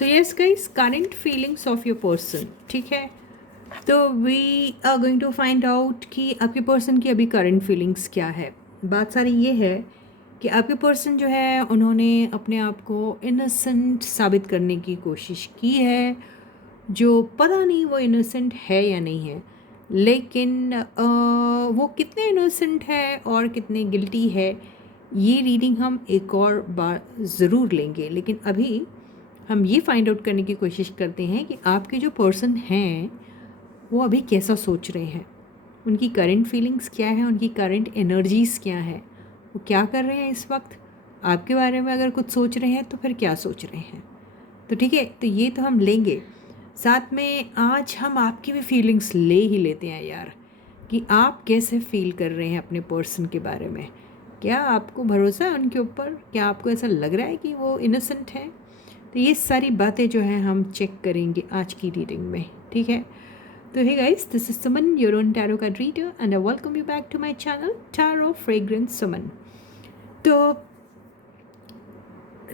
So yes guys, current feelings of your person, ठीक है। तो we are going to find out कि आपके पर्सन की अभी करंट फीलिंग्स क्या है। बात सारी ये है कि आपके पर्सन जो है उन्होंने अपने आप को इनोसेंट साबित करने की कोशिश की है, जो पता नहीं वो इनोसेंट है या नहीं है, लेकिन वो कितने इनोसेंट है और कितने गिल्टी है ये रीडिंग हम एक और बार ज़रूर लेंगे। लेकिन अभी हम ये फाइंड आउट करने की कोशिश करते हैं कि आपके जो पर्सन हैं वो अभी कैसा सोच रहे हैं, उनकी करंट फीलिंग्स क्या है, उनकी करंट एनर्जीज़ क्या है, वो क्या कर रहे हैं इस वक्त, आपके बारे में अगर कुछ सोच रहे हैं तो फिर क्या सोच रहे हैं। तो ठीक है, तो ये तो हम लेंगे, साथ में आज हम आपकी भी फीलिंग्स ले ही लेते हैं यार, कि आप कैसे फील कर रहे हैं अपने पर्सन के बारे में। क्या आपको भरोसा है उनके ऊपर? क्या आपको ऐसा लग रहा है कि वो इनोसेंट है? तो ये सारी बातें जो हैं हम चेक करेंगे आज की रीडिंग में, ठीक है। तो hey guys, this is Suman, your own tarot card reader, and I welcome you back to my channel tarot fragrance Suman. तो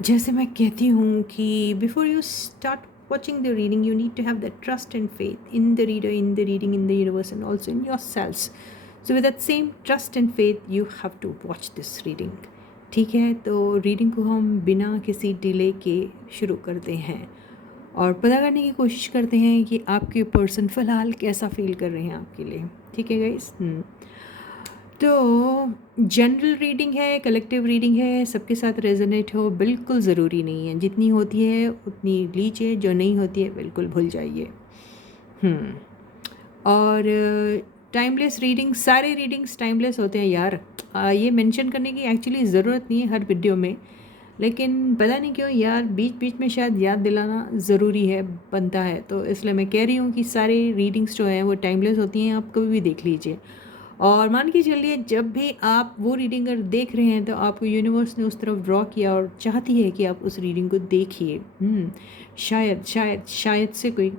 जैसे मैं कहती हूँ कि before you start watching the reading, you need to have that trust and faith in the reader, in the reading, in the universe, and also in yourselves. So with that same trust and faith, you have to watch this reading. ठीक है, तो reading को हम बिना किसी delay के शुरू करते हैं और पता करने की कोशिश करते हैं कि आपके पर्सन फ़िलहाल कैसा फील कर रहे हैं आपके लिए। ठीक है गाइस। तो जनरल रीडिंग है, कलेक्टिव रीडिंग है, सबके साथ रेजोनेट हो बिल्कुल ज़रूरी नहीं है। जितनी होती है उतनी लीजिए, जो नहीं होती है बिल्कुल भूल जाइए। और टाइमलेस रीडिंग, सारे रीडिंग्स टाइमलेस होते हैं यार। ये मेंशन करने की एक्चुअली ज़रूरत नहीं है हर वीडियो में, लेकिन पता नहीं क्यों यार बीच बीच में शायद याद दिलाना ज़रूरी है, बनता है। तो इसलिए मैं कह रही हूँ कि सारी रीडिंग्स जो हैं वो टाइमलेस होती हैं, आप कभी भी देख लीजिए। और मान के चलिए जब भी आप वो रीडिंग अगर देख रहे हैं तो आपको यूनिवर्स ने उस तरफ ड्रॉ किया और चाहती है कि आप उस रीडिंग को देखिए। शायद शायद शायद से कोई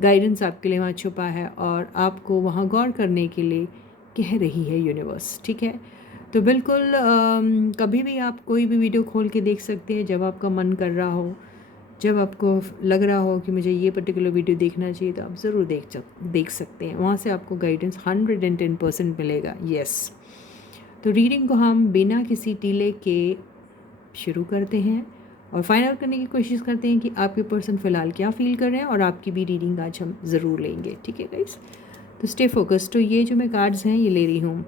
गाइडेंस आपके लिए वहाँ छुपा है और आपको वहाँ गौर करने के लिए कह रही है यूनिवर्स। ठीक है, तो बिल्कुल कभी भी आप कोई भी वीडियो खोल के देख सकते हैं जब आपका मन कर रहा हो, जब आपको लग रहा हो कि मुझे ये पर्टिकुलर वीडियो देखना चाहिए, तो आप ज़रूर देख सकते हैं। वहाँ से आपको गाइडेंस 110% मिलेगा। यस, तो रीडिंग को हम बिना किसी डिले के शुरू करते हैं और फाइंड आउट करने की कोशिश करते हैं कि आपके पर्सन फ़िलहाल क्या फ़ील कर रहे हैं, और आपकी भी रीडिंग आज हम ज़रूर लेंगे। ठीक है गाइस, तो स्टे फोकस्ड। तो ये जो मैं कार्ड्स हैं ये ले रही हूँ,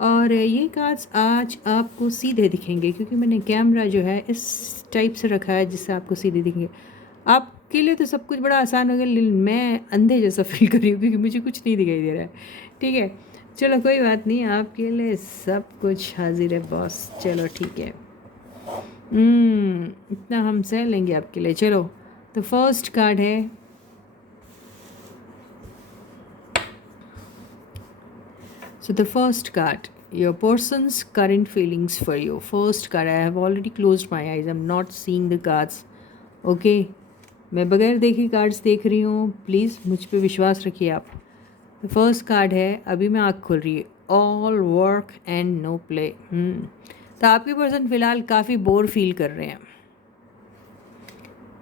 और ये कार्ड्स आज आपको सीधे दिखेंगे क्योंकि मैंने कैमरा जो है इस टाइप से रखा है जिससे आपको सीधे दिखेंगे। आपके लिए तो सब कुछ बड़ा आसान हो गया, लेकिन मैं अंधे जैसा फील कर रही हूँ क्योंकि मुझे कुछ नहीं दिखाई दे रहा है। ठीक है, चलो कोई बात नहीं, आपके लिए सब कुछ हाजिर है बॉस। चलो ठीक है, इतना हम सह लेंगे आपके लिए। चलो, तो फर्स्ट कार्ड है So the first card, your person's current feelings for you. First card, I have already closed my eyes. I'm not seeing the cards. Okay, मैं बगैर देखे कार्ड्स देख रही हूँ, प्लीज़ मुझ पे विश्वास रखिए आप। तो फर्स्ट कार्ड है, अभी मैं आँख खोल रही है, all work and no play. तो आपके पर्सन फ़िलहाल काफ़ी बोर फील कर रहे हैं।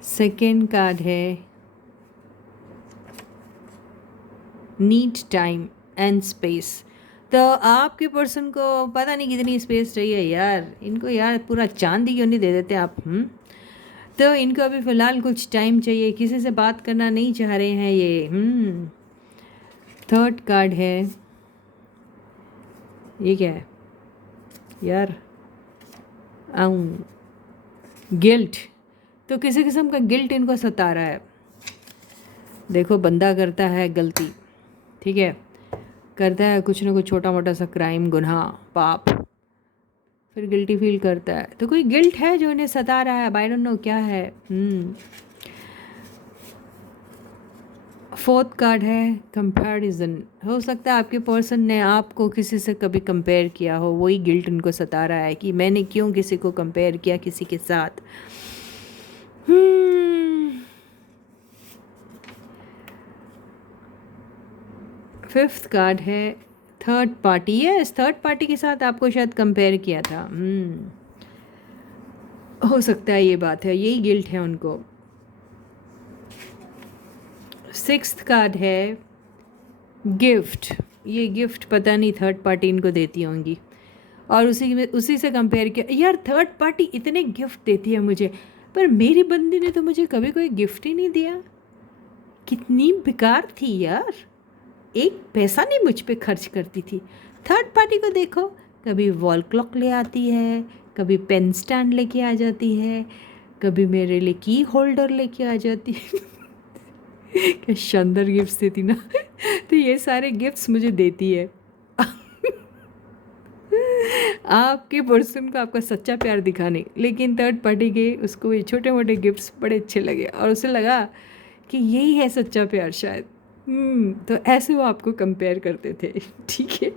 सेकेंड कार्ड है, नीड टाइम एंड स्पेस। तो आपके पर्सन को पता नहीं कितनी स्पेस चाहिए यार, इनको यार पूरा चांदी क्यों नहीं दे देते आप। तो इनको अभी फ़िलहाल कुछ टाइम चाहिए, किसी से बात करना नहीं चाह रहे हैं ये। थर्ड कार्ड है, ये क्या है यार, गिल्ट। तो किसी किस्म का गिल्ट इनको सता रहा है। देखो, बंदा करता है गलती, ठीक है, करता है कुछ ना कुछ छोटा मोटा सा क्राइम, गुनाह, पाप, फिर गिल्टी फील करता है। तो कोई गिल्ट है जो इन्हें सता रहा है, आई डोंट नो क्या है। फोर्थ कार्ड है, कंपैरिजन। हो सकता है आपके पर्सन ने आपको किसी से कभी कंपेयर किया हो, वही गिल्ट इनको सता रहा है कि मैंने क्यों किसी को कंपेयर किया किसी के साथ। फिफ्थ कार्ड है, third party. Yes, third party के साथ आपको शायद कंपेयर किया था। हो सकता है ये बात है, यही गिल्ट है उनको। सिक्स्थ कार्ड है गिफ्ट। ये गिफ्ट पता नहीं थर्ड पार्टी इनको देती होंगी, और उसी से कंपेयर किया यार, थर्ड पार्टी इतने गिफ्ट देती है मुझे, पर मेरी बंदी ने तो मुझे कभी कोई गिफ्ट ही नहीं दिया। कितनी बेकार थी यार, एक पैसा नहीं मुझ पे खर्च करती थी। थर्ड पार्टी को देखो, कभी वॉल क्लॉक ले आती है, कभी पेन स्टैंड लेके आ जाती है, कभी मेरे लिए की होल्डर लेके आ जाती है। क्या शानदार गिफ्ट्स देती ना। तो ये सारे गिफ्ट्स मुझे देती है। आपके पर्सन को आपका सच्चा प्यार दिखाने, लेकिन थर्ड पार्टी के उसको ये छोटे मोटे गिफ्ट्स बड़े अच्छे लगे और उसे लगा कि यही है सच्चा प्यार शायद। तो ऐसे वो आपको कंपेयर करते थे। ठीक है,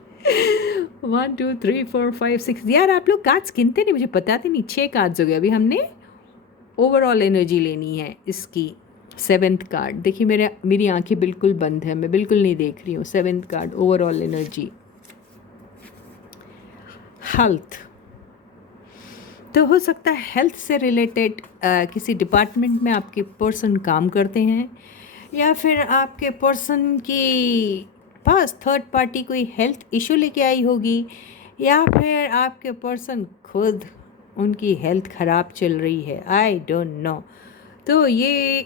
1 2 3 4 5 6 यार आप लोग कार्ड्स गिनते नहीं, मुझे बताते नहीं। 6 कार्ड्स हो गए। अभी हमने ओवरऑल एनर्जी लेनी है इसकी। 7th कार्ड देखिए, मेरी आंखें बिल्कुल बंद है, मैं बिल्कुल नहीं देख रही हूँ। 7th card overall energy. Health, तो हो सकता है हेल्थ से रिलेटेड किसी डिपार्टमेंट में आपके पर्सन काम करते हैं, या फिर आपके पर्सन के पास थर्ड पार्टी कोई हेल्थ इशू लेके आई होगी, या फिर आपके पर्सन खुद उनकी हेल्थ ख़राब चल रही है। आई डोंट नो। तो ये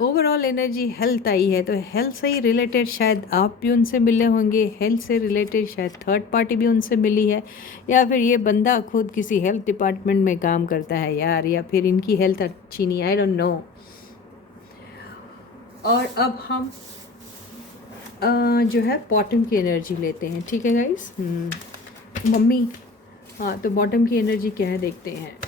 ओवरऑल एनर्जी हेल्थ आई है, तो हेल्थ से ही रिलेटेड शायद आप भी उनसे मिले होंगे, हेल्थ से रिलेटेड शायद थर्ड पार्टी भी उनसे मिली है, या फिर ये बंदा खुद किसी हेल्थ डिपार्टमेंट में काम करता है यार, या फिर इनकी हेल्थ अच्छी नहीं, आई डोंट नो। और अब हम जो है बॉटम की एनर्जी लेते हैं। ठीक है गाइस, मम्मी, हाँ तो बॉटम की एनर्जी क्या है देखते हैं।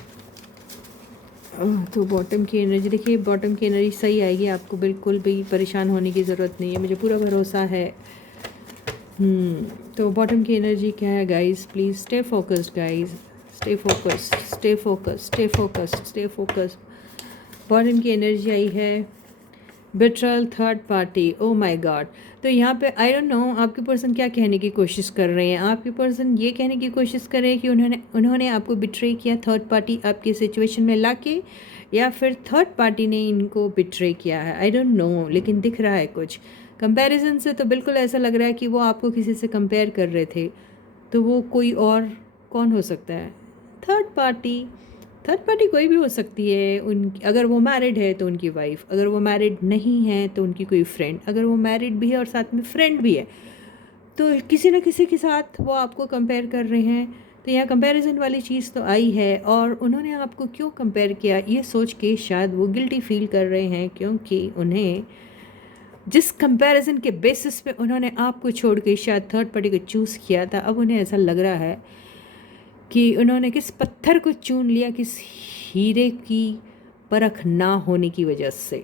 तो बॉटम की एनर्जी देखिए, बॉटम की एनर्जी सही आएगी, आपको बिल्कुल भी परेशान होने की ज़रूरत नहीं है, मुझे पूरा भरोसा है। तो बॉटम की एनर्जी क्या है guys, please stay focused guys, stay focused, stay focused, stay focused, stay focused. Bottom की एनर्जी आई है betrayal, third party. Oh my God. तो यहाँ पे आई डोंट नो आपके पर्सन क्या कहने की कोशिश कर रहे हैं। आपके पर्सन ये कहने की कोशिश कर रहे हैं कि उन्होंने आपको बिट्रे किया, थर्ड पार्टी आपकी सिचुएशन में लाके, या फिर थर्ड पार्टी ने इनको बिट्रे किया है। आई डोंट नो, लेकिन दिख रहा है कुछ कंपैरिजन से, तो बिल्कुल ऐसा लग रहा है कि वो आपको किसी से कंपेयर कर रहे थे। तो वो कोई और कौन हो सकता है? Third party. थर्ड पार्टी कोई भी हो सकती है। अगर वो मैरिड है तो उनकी वाइफ, अगर वो मैरिड नहीं है तो उनकी कोई फ्रेंड, अगर वो मैरिड भी है और साथ में फ्रेंड भी है, तो किसी न किसी के साथ वो आपको कंपेयर कर रहे हैं। तो यहाँ कंपैरिजन वाली चीज़ तो आई है, और उन्होंने आपको क्यों कंपेयर किया ये सोच के शायद वो गिल्टी फील कर रहे हैं, क्योंकि उन्हें जिस कंपैरिजन के बेसिस पे उन्होंने आपको छोड़ के शायद थर्ड पार्टी को चूज़ किया था, अब उन्हें ऐसा लग रहा है कि उन्होंने किस पत्थर को चुन लिया, किस हीरे की परख ना होने की वजह से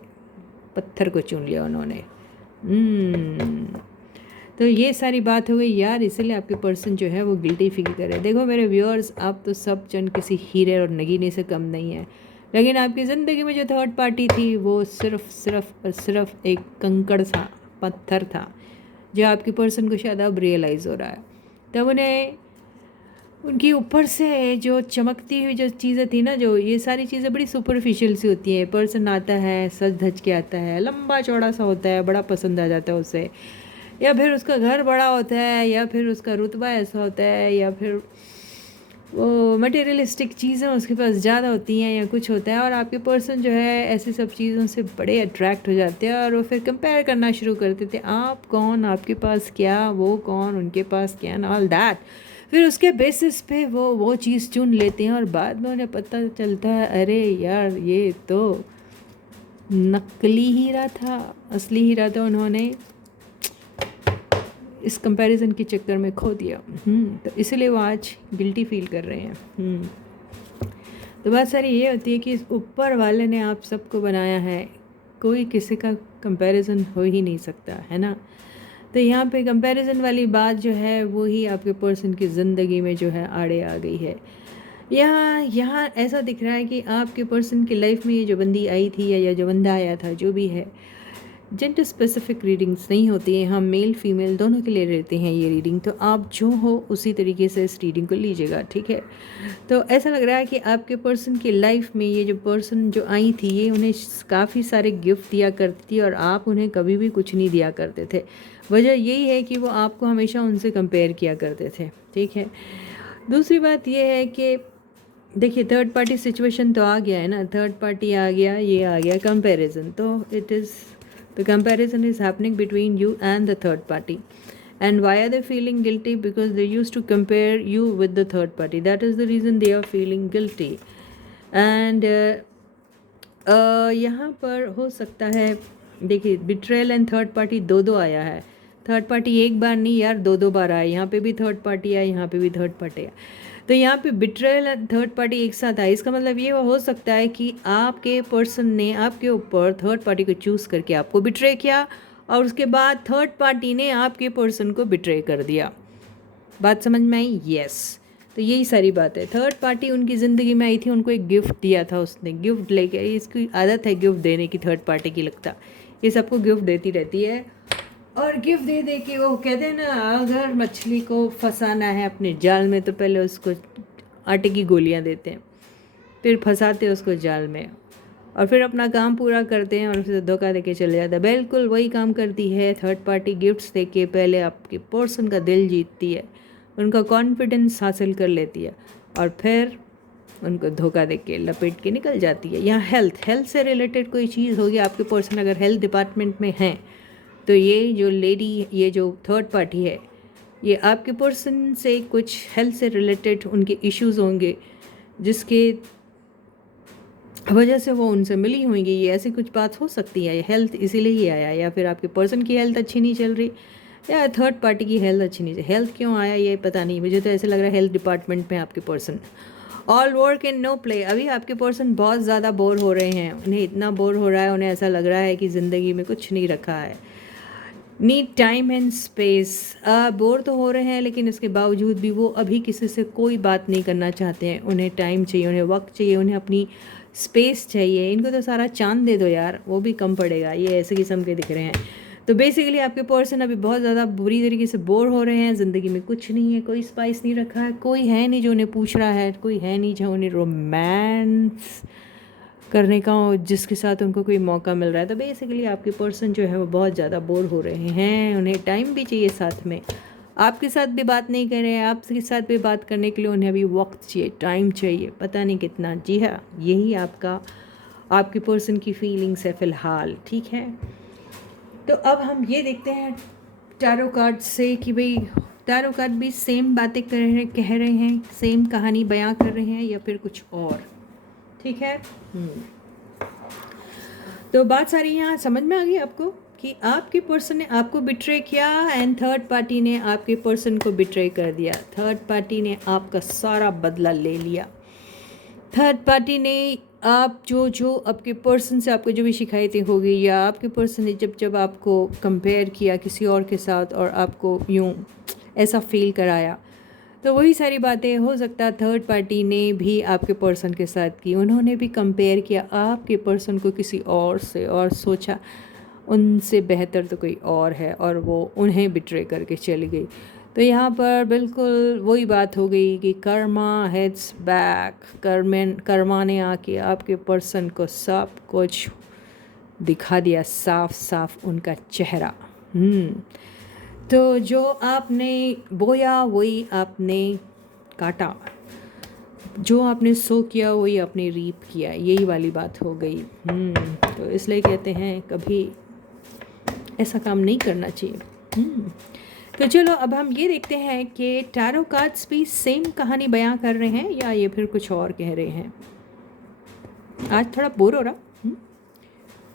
पत्थर को चुन लिया उन्होंने। तो ये सारी बात हो गई यार, इसलिए आपके पर्सन जो है वो गिल्टी फील कर रहे हैं। देखो मेरे व्यूअर्स, आप तो सब जन किसी हीरे और नगीने से कम नहीं है, लेकिन आपकी ज़िंदगी में जो थर्ड पार्टी थी वो सिर्फ और सिर्फ एक कंकड़ था, पत्थर था, जो आपके पर्सन को शायद अब रियलाइज़ हो रहा है। तब उन्हें उनकी ऊपर से जो चमकती हुई जो चीज़ें थी ना, जो ये सारी चीज़ें बड़ी सुपरफिशियल सी होती हैं। पर्सन आता है, सज धज के आता है, लंबा चौड़ा सा होता है, बड़ा पसंद आ जाता है उसे, या फिर उसका घर बड़ा होता है, या फिर उसका रुतबा ऐसा होता है, या फिर वो मटेरियलिस्टिक चीज़ें उसके पास ज़्यादा होती हैं, या कुछ होता है। और आपके पर्सन जो है ऐसी सब चीज़ों से बड़े अट्रैक्ट हो जाते हैं, और वो फिर कंपेयर करना शुरू करते थे, आप कौन, आपके पास क्या, वो कौन, उनके पास क्या, एंड ऑल दैट। फिर उसके बेसिस पे वो चीज़ चुन लेते हैं, और बाद में उन्हें पता चलता है अरे यार ये तो नकली हीरा था, असली हीरा तो उन्होंने इस कंपैरिजन के चक्कर में खो दिया। तो इसलिए वो आज गिल्टी फील कर रहे हैं। तो बात सारी ये होती है कि इस ऊपर वाले ने आप सबको बनाया है, कोई किसी का कंपैरिजन हो ही नहीं सकता है ना। तो यहाँ पे कंपैरिजन वाली बात जो है वो ही आपके पर्सन की ज़िंदगी में जो है आड़े आ गई है। यहाँ ऐसा दिख रहा है कि आपके पर्सन की लाइफ में ये जो बंदी आई थी, या जो बंदा आया था, जो भी है, जेंडर स्पेसिफिक रीडिंग्स नहीं होती हैं, हम मेल फीमेल दोनों के लिए रहते हैं ये रीडिंग। तो आप जो हो उसी तरीके से इस रीडिंग को लीजिएगा, ठीक है। तो ऐसा लग रहा है कि आपके पर्सन की लाइफ में ये जो पर्सन जो आई थी ये उन्हें काफ़ी सारे गिफ्ट दिया करती थी और आप उन्हें कभी भी कुछ नहीं दिया करते थे। वजह यही है कि वो आपको हमेशा उनसे कंपेयर किया करते थे, ठीक है। दूसरी बात ये है कि देखिए थर्ड पार्टी सिचुएशन तो आ गया है ना, थर्ड पार्टी आ गया, ये आ गया कंपैरिजन। तो it is the comparison is happening between you and the third party. And why are they feeling guilty? Because they used to compare you with the third party. That is the reason they are feeling guilty. And यहाँ पर हो सकता है, देखिए betrayal and third party दो दो आया है। थर्ड पार्टी एक बार नहीं यार, दो दो बार आया। यहाँ पे भी थर्ड पार्टी आया, यहाँ पे भी थर्ड पार्टी आया। तो यहाँ पे बिट्रेल एंड थर्ड पार्टी एक साथ आया। इसका मतलब ये हो सकता है कि आपके पर्सन ने आपके ऊपर थर्ड पार्टी को चूज़ करके आपको बिट्रे किया और उसके बाद थर्ड पार्टी ने आपके पर्सन को बिट्रे कर दिया। बात समझ में आई? यस। तो यही सारी बात है। थर्ड पार्टी उनकी ज़िंदगी में आई थी, उनको एक गिफ्ट दिया था, उसने गिफ्ट लेके, इसकी आदत है गिफ्ट देने की थर्ड पार्टी की, लगता ये सबको गिफ्ट देती रहती है। और गिफ्ट दे दे के वो कहते हैं ना, अगर मछली को फंसाना है अपने जाल में तो पहले उसको आटे की गोलियां देते हैं, फिर फंसाते हैं उसको जाल में और फिर अपना काम पूरा करते हैं और फिर धोखा देके चले जाते हैं। बिल्कुल वही काम करती है थर्ड पार्टी। गिफ्ट्स दे के पहले आपके पर्सन का दिल जीतती है, उनका कॉन्फिडेंस हासिल कर लेती है और फिर उनको धोखा दे के लपेट के निकल जाती है। यहाँ हेल्थ से रिलेटेड कोई चीज़ होगी, आपके पर्सन अगर हेल्थ डिपार्टमेंट में हैं तो ये जो लेडी, ये जो थर्ड पार्टी है, ये आपके पर्सन से कुछ हेल्थ से रिलेटेड उनके इश्यूज़ होंगे जिसके वजह से वो उनसे मिली होंगी। ये ऐसी कुछ बात हो सकती है, हेल्थ इसीलिए ही आया, या फिर आपके पर्सन की हेल्थ अच्छी नहीं चल रही या थर्ड पार्टी की हेल्थ अच्छी नहीं चल। हेल्थ क्यों आया ये पता नहीं, मुझे तो ऐसे लग रहा है हेल्थ डिपार्टमेंट में आपके person. All work and no play. अभी आपके पर्सन बहुत ज़्यादा बोर हो रहे हैं, उन्हें इतना बोर हो रहा है, उन्हें ऐसा लग रहा है कि ज़िंदगी में कुछ नहीं रखा है। Need time and space. Bore तो हो रहे हैं लेकिन इसके बावजूद भी वो अभी किसी से कोई बात नहीं करना चाहते हैं। उन्हें टाइम चाहिए, उन्हें वक्त चाहिए, उन्हें अपनी स्पेस चाहिए। इनको तो सारा चांद दे दो यार, वो भी कम पड़ेगा। ये ऐसे किस्म के दिख रहे हैं। तो बेसिकली आपके पर्सन अभी बहुत ज़्यादा बुरी तरीके से बोर हो रहे हैं, ज़िंदगी में कुछ नहीं है, कोई स्पाइस नहीं रखा है, कोई है नहीं जो उन्हें पूछ रहा है, कोई है नहीं जो उन्हें रोमांस करने का जिसके साथ उनको कोई मौका मिल रहा है। तो बेसिकली आपके पर्सन जो है वो बहुत ज़्यादा बोर हो रहे हैं, उन्हें टाइम भी चाहिए, साथ में आपके साथ भी बात नहीं कर रहे हैं, आपके साथ भी बात करने के लिए उन्हें अभी वक्त चाहिए, टाइम चाहिए, पता नहीं कितना। जी हाँ, यही आपके पर्सन की फीलिंग्स है फ़िलहाल, ठीक है। तो अब हम ये देखते हैं टैरो कार्ड से कि भाई टैरो कार्ड भी सेम बातें कह रहे हैं, सेम कहानी बयां कर रहे हैं या फिर कुछ और, ठीक है। तो बात सारी यहाँ समझ में आ गई आपको कि आपके पर्सन ने आपको बिट्रे किया एंड थर्ड पार्टी ने आपके पर्सन को बिट्रे कर दिया। थर्ड पार्टी ने आपका सारा बदला ले लिया। थर्ड पार्टी ने आप जो आपके पर्सन से आपको जो भी शिकायतें होगी, या आपके पर्सन ने जब आपको कंपेयर किया किसी और के साथ और आपको यूँ ऐसा फील कराया, तो वही सारी बातें हो सकता है थर्ड पार्टी ने भी आपके पर्सन के साथ की। उन्होंने भी कंपेयर किया आपके पर्सन को किसी और से और सोचा उनसे बेहतर तो कोई और है और वो उन्हें बिट्रे करके चली गई। तो यहाँ पर बिल्कुल वही बात हो गई कि कर्मा हेड्स बैक। कर्मा ने आके आपके पर्सन को सब कुछ दिखा दिया, साफ साफ उनका चेहरा। तो जो आपने बोया वही आपने काटा, जो आपने सो किया वही आपने रीप किया, यही वाली बात हो गई। तो इसलिए कहते हैं कभी ऐसा काम नहीं करना चाहिए। तो चलो अब हम ये देखते हैं कि टैरो कार्ड्स भी सेम कहानी बयां कर रहे हैं या ये फिर कुछ और कह रहे हैं। आज थोड़ा बोर हो रहा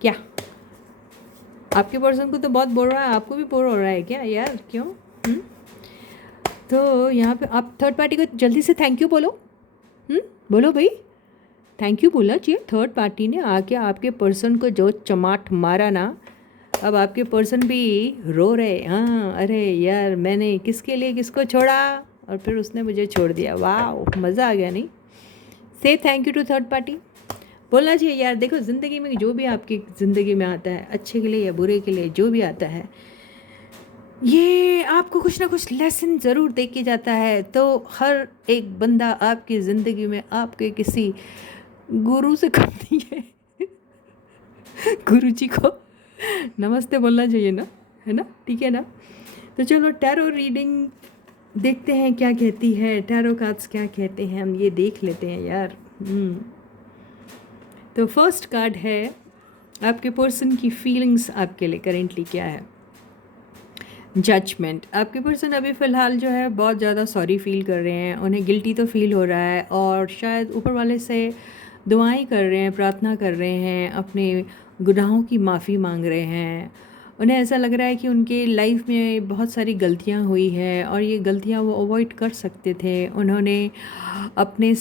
क्या? आपके पर्सन को तो बहुत बोर हो रहा है, आपको भी बोर हो रहा है क्या यार? क्यों? तो यहाँ पे आप थर्ड पार्टी को जल्दी से थैंक यू बोलो। बोलो भाई, थैंक यू बोला चाहिए। थर्ड पार्टी ने आके आपके पर्सन को जो चमाट मारा ना, अब आपके पर्सन भी रो रहे। हाँ, अरे यार मैंने किसके लिए किसको छोड़ा और फिर उसने मुझे छोड़ दिया। वाह, मज़ा आ गया नहीं? Say thank you to third party. बोलना चाहिए यार। देखो ज़िंदगी में जो भी आपकी ज़िंदगी में आता है, अच्छे के लिए या बुरे के लिए, जो भी आता है, ये आपको कुछ ना कुछ लेसन ज़रूर दे के जाता है। तो हर एक बंदा आपकी ज़िंदगी में आपके किसी गुरु से कम नहीं है। गुरु जी को नमस्ते बोलना चाहिए ना, है ना? ठीक है ना? तो चलो टैरो रीडिंग देखते हैं क्या कहती है, टैरो कार्ड्स क्या कहते हैं, हम ये देख लेते हैं यार। तो फर्स्ट कार्ड है आपके पर्सन की फीलिंग्स आपके लिए करेंटली क्या है। जजमेंट। आपके पर्सन अभी फ़िलहाल जो है बहुत ज़्यादा सॉरी फील कर रहे हैं, उन्हें गिल्टी तो फील हो रहा है और शायद ऊपर वाले से दुआएं कर रहे हैं, प्रार्थना कर रहे हैं, अपने गुनाहों की माफ़ी मांग रहे हैं। उन्हें ऐसा लग रहा है कि उनके लाइफ में बहुत सारी गलतियां हुई है और ये गलतियां वो अवॉइड कर सकते थे। उन्होंने अपने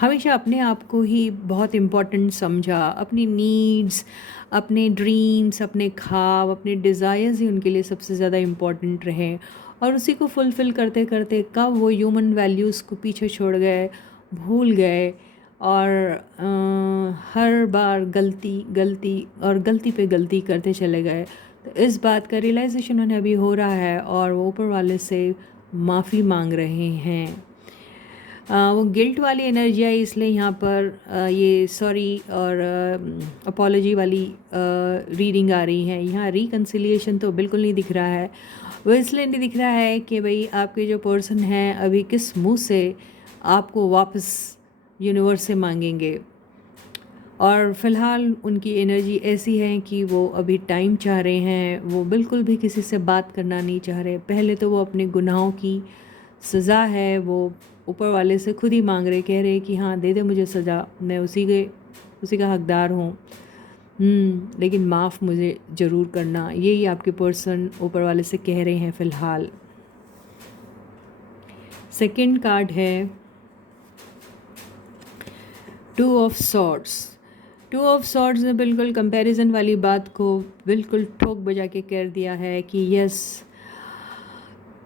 हमेशा अपने आप को ही बहुत इम्पोर्टेंट समझा, अपनी नीड्स, अपने ड्रीम्स, अपने ख्वाब, अपने डिज़ायर्स ही उनके लिए सबसे ज़्यादा इम्पोर्टेंट रहे और उसी को फुलफ़िल करते करते कब वो ह्यूमन वैल्यूज़ को पीछे छोड़ गए, भूल गए और हर बार गलती गलती और गलती पे गलती करते चले गए। तो इस बात का रियलाइजेशन उन्हें अभी हो रहा है और वो ऊपर वाले से माफ़ी मांग रहे हैं। वो गिल्ट वाली एनर्जी आई, इसलिए यहाँ पर ये सॉरी और अपॉलॉजी वाली रीडिंग आ रही है। यहाँ रिकन्सिलिएशन तो बिल्कुल नहीं दिख रहा है। वो इसलिए नहीं दिख रहा है कि भाई आपके जो पर्सन हैं अभी किस मुंह से आपको वापस यूनिवर्स से मांगेंगे। और फ़िलहाल उनकी एनर्जी ऐसी है कि वो अभी टाइम चाह रहे हैं, वो बिल्कुल भी किसी से बात करना नहीं चाह रहे। पहले तो वो अपने गुनाहों की सज़ा है वो ऊपर वाले से खुद ही मांग रहे, कह रहे कि हाँ दे दे मुझे सज़ा, मैं उसी का हकदार हूँ, लेकिन माफ़ मुझे ज़रूर करना। यही आपके पर्सन ऊपर वाले से कह रहे हैं फ़िलहाल। सेकंड कार्ड है two of swords. Two of swords ने बिल्कुल कंपैरिजन वाली बात को बिल्कुल ठोक बजा के कर दिया है कि यस,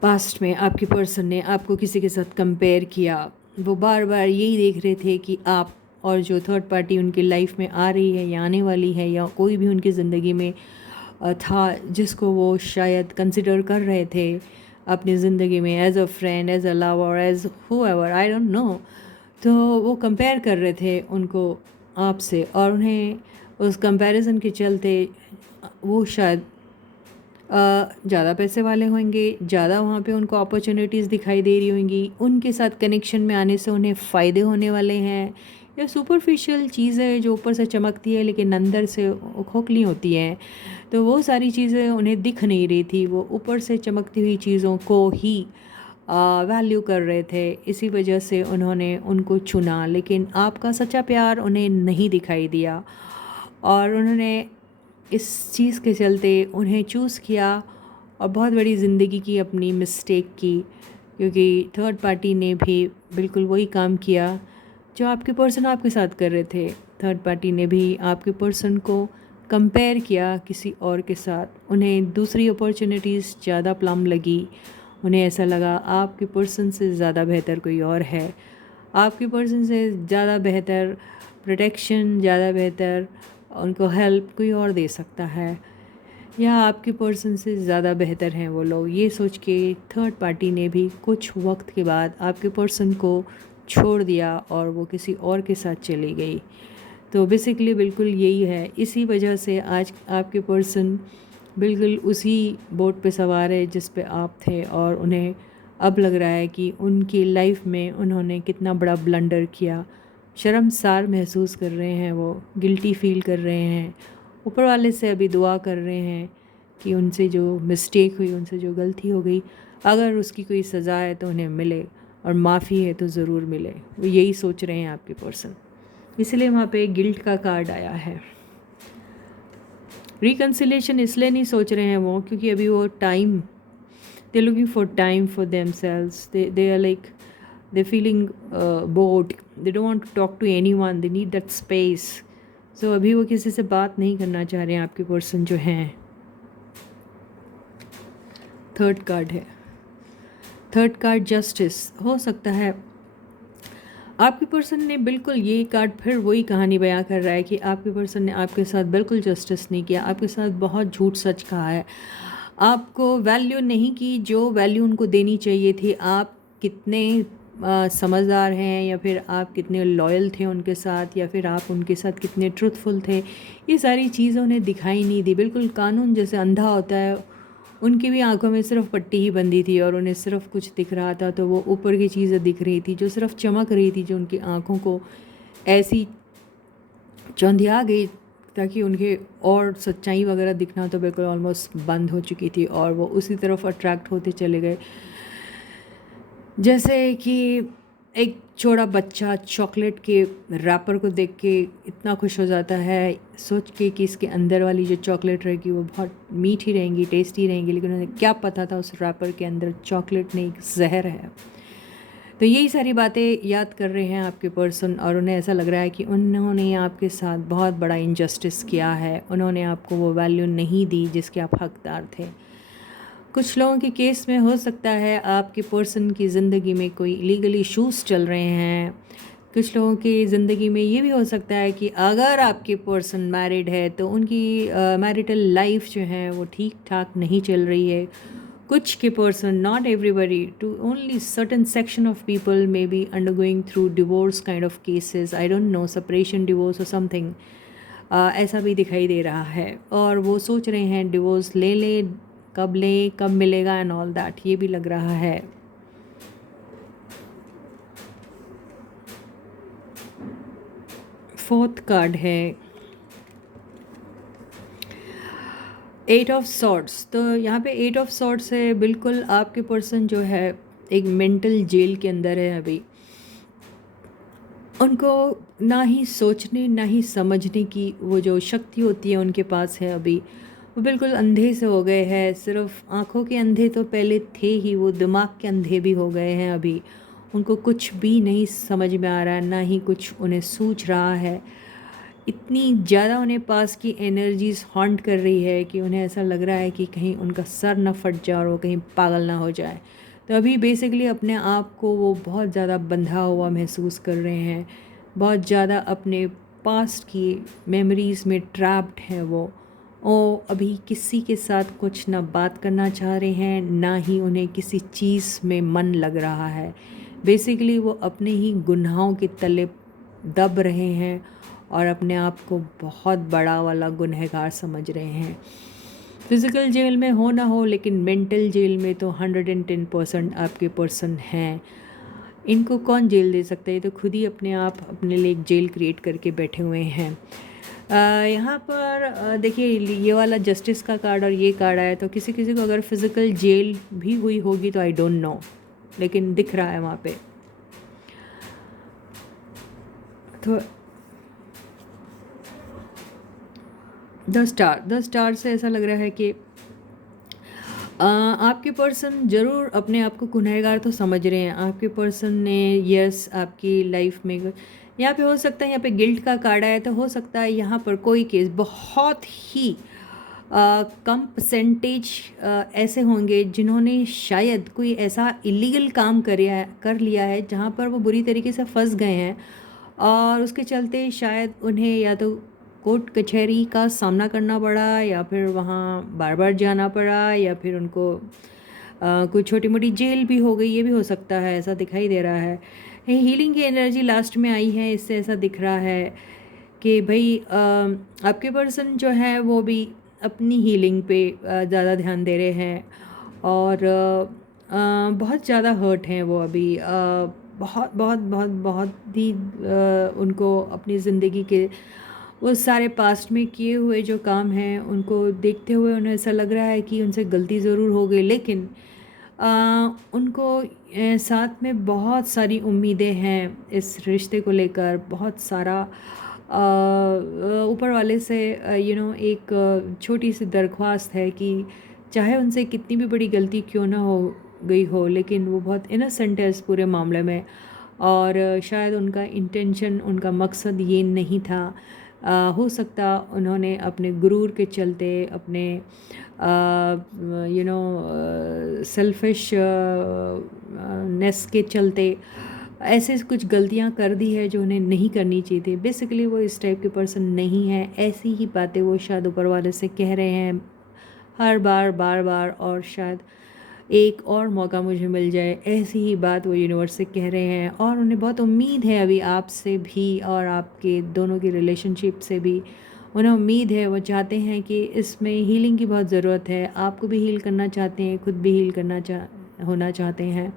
पास्ट में आपके पर्सन ने आपको किसी के साथ कंपेयर किया। वो बार बार यही देख रहे थे कि आप और जो थर्ड पार्टी उनकी लाइफ में आ रही है या आने वाली है या कोई भी उनकी ज़िंदगी में था जिसको वो शायद कंसिडर कर रहे थे अपनी ज़िंदगी में as a friend, as a lover, as whoever, I don't know. तो वो कंपेयर कर रहे थे उनको आपसे और उन्हें उस कंपैरिजन के चलते वो शायद ज़्यादा पैसे वाले होंगे, ज़्यादा वहाँ पे उनको अपॉर्चुनिटीज़ दिखाई दे रही होंगी, उनके साथ कनेक्शन में आने से उन्हें फ़ायदे होने वाले हैं। या सुपरफिशियल चीज़ें जो ऊपर से चमकती है लेकिन अंदर से खोखली होती हैं, तो वो सारी चीज़ें उन्हें दिख नहीं रही थी। वो ऊपर से चमकती हुई चीज़ों को ही वैल्यू कर रहे थे, इसी वजह से उन्होंने उनको चुना। लेकिन आपका सच्चा प्यार उन्हें नहीं दिखाई दिया और उन्होंने इस चीज़ के चलते उन्हें चूज़ किया और बहुत बड़ी ज़िंदगी की अपनी मिस्टेक की, क्योंकि थर्ड पार्टी ने भी बिल्कुल वही काम किया जो आपके पर्सन आपके साथ कर रहे थे। थर्ड पार्टी ने भी आपके पर्सन को कंपेयर किया किसी और के साथ। उन्हें दूसरी अपॉर्चुनिटीज़ ज़्यादा प्लम लगी। उन्हें ऐसा लगा आपके पर्सन से ज़्यादा बेहतर कोई और है, आपके पर्सन से ज़्यादा बेहतर प्रोटेक्शन, ज़्यादा बेहतर उनको हेल्प कोई और दे सकता है, या आपके पर्सन से ज़्यादा बेहतर हैं वो लोग। ये सोच के थर्ड पार्टी ने भी कुछ वक्त के बाद आपके पर्सन को छोड़ दिया और वो किसी और के साथ चली गई। तो बेसिकली बिल्कुल यही है। इसी वजह से आज आपके पर्सन बिल्कुल उसी बोट पे सवार है जिस पे आप थे और उन्हें अब लग रहा है कि उनकी लाइफ में उन्होंने कितना बड़ा ब्लंडर किया। शर्मसार महसूस कर रहे हैं, वो गिल्टी फील कर रहे हैं, ऊपर वाले से अभी दुआ कर रहे हैं कि उनसे जो मिस्टेक हुई, उनसे जो गलती हो गई, अगर उसकी कोई सज़ा है तो उन्हें मिले और माफ़ी है तो ज़रूर मिले। वो यही सोच रहे हैं आपके पर्सन, इसलिए वहाँ पे गिल्ट का कार्ड आया है। रिकन्सिलेशन इसलिए नहीं सोच रहे हैं वो, क्योंकि अभी वो time, they looking for time for themselves, they are like they're feeling bored, they don't want to talk to anyone, they need that space. So अभी वो किसी से बात नहीं करना चाह रहे हैं आपके पर्सन जो हैं। थर्ड कार्ड है, थर्ड कार्ड जस्टिस। हो सकता है आपके पर्सन ने बिल्कुल, ये कार्ड फिर वही कहानी बयां कर रहा है कि आपके पर्सन ने आपके साथ बिल्कुल जस्टिस नहीं किया, आपके साथ बहुत झूठ सच कहा है, आपको वैल्यू नहीं की जो वैल्यू उनको देनी चाहिए थी। आप कितने समझदार हैं, या फिर आप कितने लॉयल थे उनके साथ, या फिर आप उनके साथ कितने ट्रुथफुल थे, ये सारी चीज़ें उन्हें दिखाई नहीं दी। बिल्कुल कानून जैसे अंधा होता है, उनकी भी आंखों में सिर्फ पट्टी ही बंधी थी और उन्हें सिर्फ कुछ दिख रहा था, तो वो ऊपर की चीज़ें दिख रही थी जो सिर्फ चमक रही थी, जो उनकी आंखों को ऐसी चौंधिया गई ताकि उनके और सच्चाई वगैरह दिखना तो बिल्कुल ऑलमोस्ट बंद हो चुकी थी, और वो उसी तरफ अट्रैक्ट होते चले गए। जैसे कि एक छोटा बच्चा चॉकलेट के रैपर को देख के इतना खुश हो जाता है सोच के कि इसके अंदर वाली जो चॉकलेट रहेगी वो बहुत मीठी रहेंगी, टेस्टी रहेंगी, लेकिन उन्हें क्या पता था उस रैपर के अंदर चॉकलेट नहीं, एक जहर है। तो यही सारी बातें याद कर रहे हैं आपके पर्सन, और उन्हें ऐसा लग रहा है कि उन्होंने आपके साथ बहुत बड़ा इनजस्टिस किया है, उन्होंने आपको वो वैल्यू नहीं दी जिसके आप हकदार थे। कुछ लोगों के केस में हो सकता है आपके पर्सन की ज़िंदगी में कोई लीगल इश्यूज़ चल रहे हैं। कुछ लोगों की ज़िंदगी में ये भी हो सकता है कि अगर आपके पर्सन मैरिड है तो उनकी मैरिटल लाइफ जो है वो ठीक ठाक नहीं चल रही है। कुछ के person, not everybody, to only certain section of people may be undergoing through divorce kind of cases, I don't know, separation divorce और समथिंग, ऐसा भी दिखाई दे रहा है। और वो सोच रहे हैं डिवोर्स ले लें, कब मिलेगा एंड ऑल दैट, ये भी लग रहा है। फोर्थ कार्ड है 8 ऑफ सॉर्ड्स। तो यहाँ पे 8 ऑफ सॉर्ड्स है, बिल्कुल आपके पर्सन जो है एक मेंटल जेल के अंदर है अभी। उनको ना ही सोचने ना ही समझने की वो जो शक्ति होती है उनके पास है अभी। वो बिल्कुल अंधे से हो गए हैं, सिर्फ आँखों के अंधे तो पहले थे ही, वो दिमाग के अंधे भी हो गए हैं अभी। उनको कुछ भी नहीं समझ में आ रहा है, ना ही कुछ उन्हें सूझ रहा है। इतनी ज़्यादा उन्हें पास की एनर्जीज हॉन्ट कर रही है कि उन्हें ऐसा लग रहा है कि कहीं उनका सर ना फट जाए और वो कहीं पागल ना हो जाए। तो अभी बेसिकली अपने आप को वो बहुत ज़्यादा बंधा हुआ महसूस कर रहे हैं, बहुत ज़्यादा अपने पास्ट की मेमोरीज़ में ट्रैप्ड है वो अभी किसी के साथ कुछ ना बात करना चाह रहे हैं, ना ही उन्हें किसी चीज़ में मन लग रहा है। बेसिकली वो अपने ही गुनाहों के तले दब रहे हैं और अपने आप को बहुत बड़ा वाला गुनहगार समझ रहे हैं। फिज़िकल जेल में हो ना हो, लेकिन मेंटल जेल में तो 110% आपके पर्सन हैं। इनको कौन जेल दे सकता है, ये तो खुद ही अपने आप अपने लिए एक जेल क्रिएट करके बैठे हुए हैं। यहाँ पर देखिए ये वाला जस्टिस का कार्ड और ये कार्ड आया, तो किसी किसी को अगर फिज़िकल जेल भी हुई होगी तो आई डोंट नो, लेकिन दिख रहा है वहाँ पे। तो द स्टार से ऐसा लग रहा है कि आपके पर्सन ज़रूर अपने आप को गुनहगार तो समझ रहे हैं। आपके पर्सन ने यस आपकी लाइफ में यहाँ पे हो सकता है, यहाँ पे गिल्ट का कार्ड आया, तो हो सकता है यहाँ पर कोई केस बहुत ही कम परसेंटेज ऐसे होंगे जिन्होंने शायद कोई ऐसा इलीगल काम कर लिया है जहाँ पर वो बुरी तरीके से फंस गए हैं, और उसके चलते शायद उन्हें या तो कोर्ट कचहरी का सामना करना पड़ा, या फिर वहाँ बार बार जाना पड़ा, या फिर उनको कोई छोटी मोटी जेल भी हो गई, ये भी हो सकता है, ऐसा दिखाई दे रहा है। हीलिंग की एनर्जी लास्ट में आई है, इससे ऐसा दिख रहा है कि भाई आपके पर्सन जो है वो भी अपनी हीलिंग पे ज़्यादा ध्यान दे रहे हैं, और बहुत ज़्यादा हर्ट हैं वो अभी। बहुत बहुत बहुत बहुत ही उनको अपनी ज़िंदगी के वो सारे पास्ट में किए हुए जो काम हैं उनको देखते हुए उन्हें ऐसा लग रहा है कि उनसे गलती ज़रूर हो गई, लेकिन उनको साथ में बहुत सारी उम्मीदें हैं इस रिश्ते को लेकर, बहुत सारा ऊपर वाले से एक छोटी सी दरख्वास्त है कि चाहे उनसे कितनी भी बड़ी गलती क्यों ना हो गई हो, लेकिन वो बहुत इनोसेंट है इस पूरे मामले में, और शायद उनका इंटेंशन, उनका मकसद ये नहीं था। हो सकता उन्होंने अपने गुरूर के चलते, अपने सेल्फिश नेस के चलते ऐसे कुछ गलतियां कर दी है जो उन्हें नहीं करनी चाहिए थी। बेसिकली वो इस टाइप के पर्सन नहीं है। ऐसी ही बातें वो शायद ऊपर वाले से कह रहे हैं हर बार बार बार, और शायद एक और मौका मुझे मिल जाए, ऐसी ही बात वो यूनिवर्स से कह रहे हैं। और उन्हें बहुत उम्मीद है अभी आपसे भी और आपके दोनों की रिलेशनशिप से भी। उन्हें उम्मीद है, वो चाहते हैं कि इसमें हीलिंग की बहुत ज़रूरत है। आपको भी हील करना चाहते हैं, खुद भी हील होना चाहते हैं।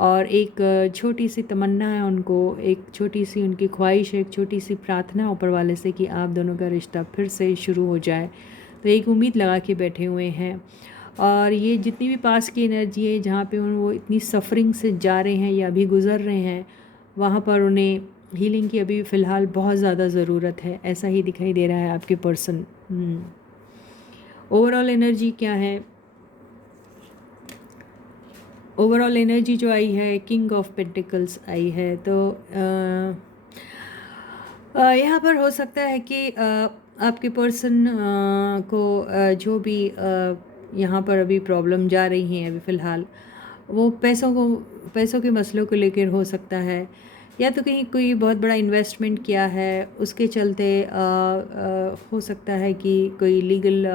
और एक छोटी सी तमन्ना है उनको, एक छोटी सी उनकी ख्वाहिश है, एक छोटी सी प्रार्थना ऊपर वाले से कि आप दोनों का रिश्ता फिर से शुरू हो जाए। तो एक उम्मीद लगा के बैठे हुए हैं। और ये जितनी भी पास की एनर्जी है, जहाँ पे वो इतनी सफरिंग से जा रहे हैं या अभी गुज़र रहे हैं, वहाँ पर उन्हें हीलिंग की अभी फ़िलहाल बहुत ज़्यादा ज़रूरत है। ऐसा ही दिखाई दे रहा है आपके पर्सन। ओवरऑल एनर्जी क्या है? ओवरऑल एनर्जी जो आई है, किंग ऑफ पेंटिकल्स आई है। तो यहाँ पर हो सकता है कि आपके पर्सन को जो भी यहाँ पर अभी प्रॉब्लम जा रही हैं अभी फ़िलहाल, वो पैसों के मसलों को लेकर हो सकता है, या तो कहीं कोई बहुत बड़ा इन्वेस्टमेंट किया है उसके चलते हो सकता है कि कोई लीगल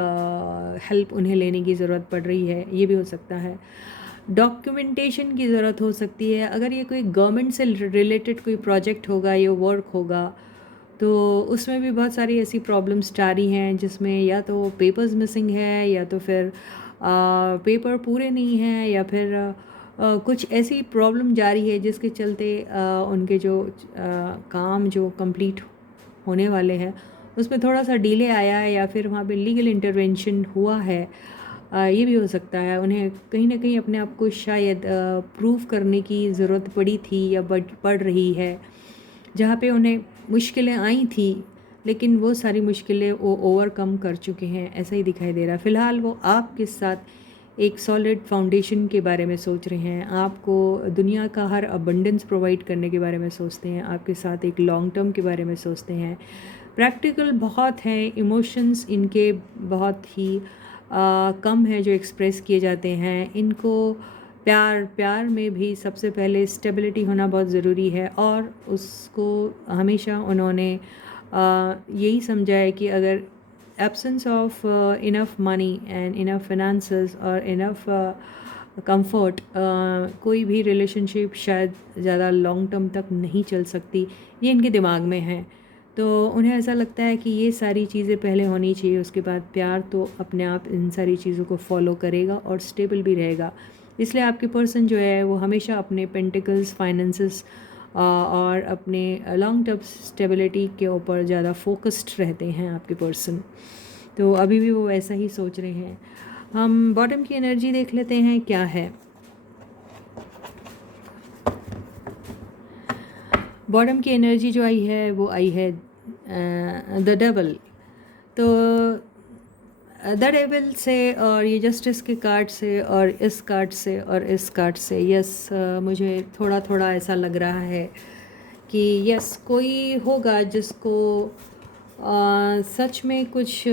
हेल्प उन्हें लेने की ज़रूरत पड़ रही है, ये भी हो सकता है। डॉक्यूमेंटेशन की ज़रूरत हो सकती है। अगर ये कोई गवर्नमेंट से रिलेटेड कोई प्रोजेक्ट होगा, ये वर्क होगा, तो उसमें भी बहुत सारी ऐसी प्रॉब्लम्स जारी हैं जिसमें या तो पेपर्स मिसिंग है, या तो फिर पेपर पूरे नहीं हैं, या फिर कुछ ऐसी प्रॉब्लम जारी है जिसके चलते उनके जो काम जो कंप्लीट होने वाले हैं उसमें थोड़ा सा डिले आया है, या फिर वहाँ पे लीगल इंटरवेंशन हुआ है। ये भी हो सकता है। उन्हें कहीं ना कहीं अपने आप को शायद प्रूव करने की ज़रूरत पड़ी थी या पड़ रही है, जहाँ पे उन्हें मुश्किलें आई थी, लेकिन वो सारी मुश्किलें वो ओवरकम कर चुके हैं, ऐसा ही दिखाई दे रहा है। फ़िलहाल वो आपके साथ एक सॉलिड फाउंडेशन के बारे में सोच रहे हैं, आपको दुनिया का हर अबंडेंस प्रोवाइड करने के बारे में सोचते हैं, आपके साथ एक लॉन्ग टर्म के बारे में सोचते हैं। प्रैक्टिकल बहुत हैं, इमोशंस इनके बहुत ही कम है जो एक्सप्रेस किए जाते हैं। इनको प्यार में भी सबसे पहले स्टेबिलिटी होना बहुत ज़रूरी है, और उसको हमेशा उन्होंने यही समझा है कि अगर absence of enough money and enough finances और इनफ कंफर्ट, कोई भी रिलेशनशिप शायद ज़्यादा लॉन्ग टर्म तक नहीं चल सकती, ये इनके दिमाग में है। तो उन्हें ऐसा लगता है कि ये सारी चीज़ें पहले होनी चाहिए, उसके बाद प्यार तो अपने आप इन सारी चीज़ों को फॉलो करेगा और स्टेबल भी रहेगा। इसलिए आपके पर्सन जो है वो हमेशा अपने पेंटिकल्स, फाइनेंसेस और अपने लॉन्ग टर्म स्टेबिलिटी के ऊपर ज़्यादा फोकस्ड रहते हैं आपके पर्सन। तो अभी भी वो ऐसा ही सोच रहे हैं। हम बॉटम की एनर्जी देख लेते हैं क्या है। बॉटम की एनर्जी जो आई है वो आई है द डेविल। तो द डेविल से और ये जस्टिस के कार्ड से और इस कार्ड से और इस कार्ड से, यस, मुझे थोड़ा थोड़ा ऐसा लग रहा है कि यस, कोई होगा जिसको सच में कुछ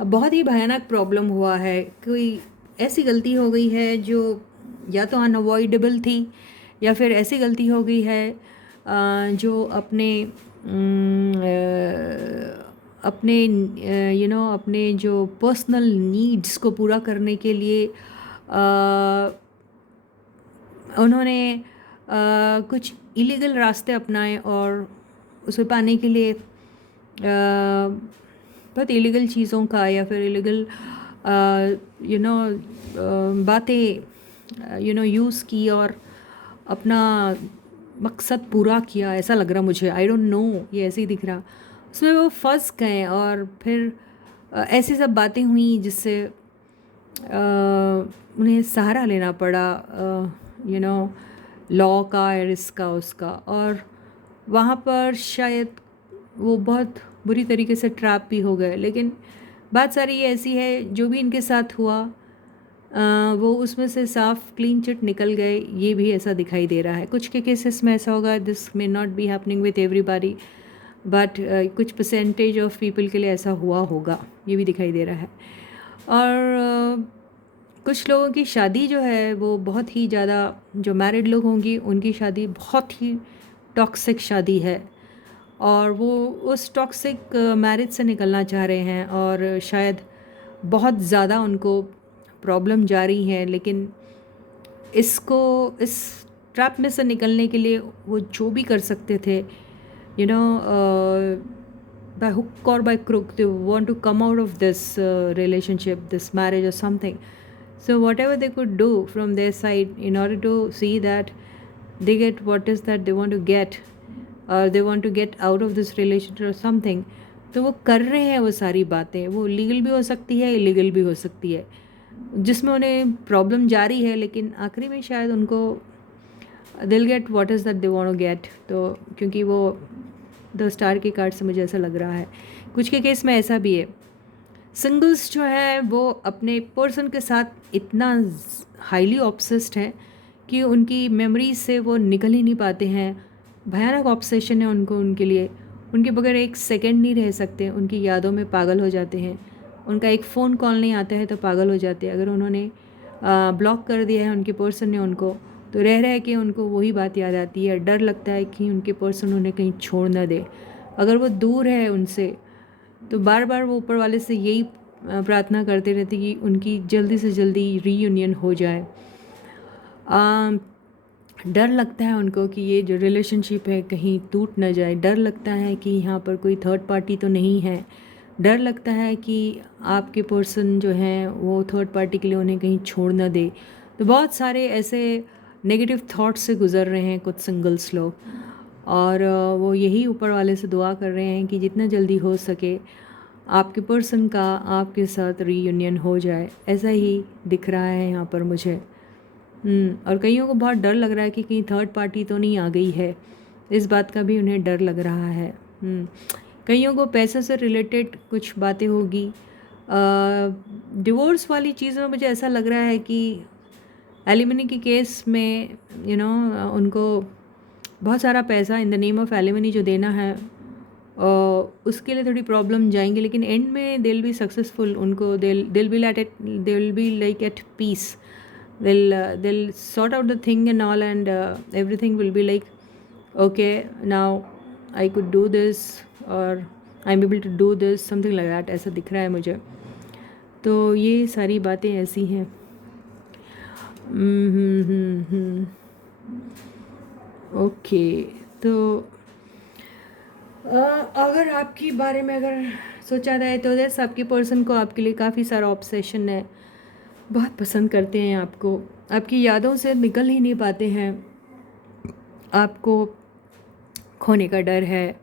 बहुत ही भयानक प्रॉब्लम हुआ है। कोई ऐसी गलती हो गई है जो या तो अनअवॉइडेबल थी, या फिर ऐसी गलती हो गई है जो अपने जो पर्सनल नीड्स को पूरा करने के लिए उन्होंने कुछ इलीगल रास्ते अपनाए, और उसे पाने के लिए बहुत इलीगल चीज़ों का या फिर इलीगल बातें यूज़ की और अपना मकसद पूरा किया, ऐसा लग रहा मुझे। आई डोंट नो, ये ऐसे ही दिख रहा। उसमें वो फंस गए और फिर ऐसी सब बातें हुई जिससे उन्हें सहारा लेना पड़ा लॉ का और इसका उसका, और वहाँ पर शायद वो बहुत बुरी तरीके से ट्रैप भी हो गए। लेकिन बात सारी ये ऐसी है, जो भी इनके साथ हुआ वो उसमें से साफ क्लीन चिट निकल गए, ये भी ऐसा दिखाई दे रहा है। कुछ के केसेस में ऐसा होगा, this may not be happening with everybody, but कुछ परसेंटेज ऑफ पीपल के लिए ऐसा हुआ होगा, ये भी दिखाई दे रहा है। और कुछ लोगों की शादी जो है वो बहुत ही ज़्यादा, जो मैरिड लोग होंगी उनकी शादी बहुत ही टॉक्सिक शादी है, और वो उस टॉक्सिक मैरिज से निकलना चाह रहे हैं, और शायद बहुत ज़्यादा उनको प्रॉब्लम जा रही है, लेकिन इसको, इस ट्रैप में से निकलने के लिए वो जो भी कर सकते थे, you know, by hook or by crook, they want to come out of this relationship, this marriage or something. So whatever they could do from their side in order to see that they get what is that they want to get, or they want to get out of this relationship or something, तो वो कर रहे हैं वो सारी बातें। वो legal भी हो सकती है, इलीगल भी हो सकती है, जिसमें उन्हें प्रॉब्लम जारी है, लेकिन आखिरी में शायद उनको दिल get what is that they want to get. तो क्योंकि वो द स्टार के कार्ड से मुझे ऐसा लग रहा है, कुछ के केस में ऐसा भी है। सिंगल्स जो है वो अपने पर्सन के साथ इतना हाईली ऑब्सेस्ड है कि उनकी मेमोरीज से वो निकल ही नहीं पाते हैं। भयानक ऑब्सेशन है उनको, उनके लिए, उनके बगैर एक सेकंड नहीं रह सकते, उनकी यादों में पागल हो जाते हैं। उनका एक फ़ोन कॉल नहीं आता है तो पागल हो जाते हैं। अगर उन्होंने ब्लॉक कर दिया है उनके पर्सन ने उनको, तो रह रह के उनको वही बात याद आती है। डर लगता है कि उनके पर्सन उन्हें कहीं छोड़ ना दे। अगर वो दूर है उनसे तो बार बार वो ऊपर वाले से यही प्रार्थना करते रहते कि उनकी जल्दी से जल्दी रीयूनियन हो जाए। डर लगता है उनको कि ये जो रिलेशनशिप है कहीं टूट ना जाए। डर लगता है कि यहाँ पर कोई थर्ड पार्टी तो नहीं है। डर लगता है कि आपके पर्सन जो हैं वो थर्ड पार्टी के लिए उन्हें कहीं छोड़ ना दे। तो बहुत सारे ऐसे नेगेटिव थॉट्स से गुज़र रहे हैं कुछ सिंगल्स लोग, और वो यही ऊपर वाले से दुआ कर रहे हैं कि जितना जल्दी हो सके आपके पर्सन का आपके साथ रीयूनियन हो जाए। ऐसा ही दिख रहा है यहाँ पर मुझे। और कईयों को बहुत डर लग रहा है कि कहीं थर्ड पार्टी तो नहीं आ गई है, इस बात का भी उन्हें डर लग रहा है। कईयों को पैसे से रिलेटेड कुछ बातें होगी। डिवोर्स वाली चीज़ में मुझे ऐसा लग रहा है कि एलिमनी के केस में उनको बहुत सारा पैसा in the name of alimony जो देना है, उसके लिए थोड़ी प्रॉब्लम जाएंगे, लेकिन एंड में दे विल बी सक्सेसफुल। उनको they will be like at peace. they'll sort out the thing and all, and everything will be like, okay, now I could do this, or I'm able to do this, something like that, ऐसा दिख रहा है मुझे। तो ये सारी बातें ऐसी हैं। ओके, तो अगर आपकी बारे में अगर सोचा जाए तो जैसे आपके पर्सन को आपके लिए काफ़ी सारा ऑब्सेशन है, बहुत पसंद करते हैं आपको, आपकी यादों से निकल ही नहीं पाते हैं, आपको खोने का डर है,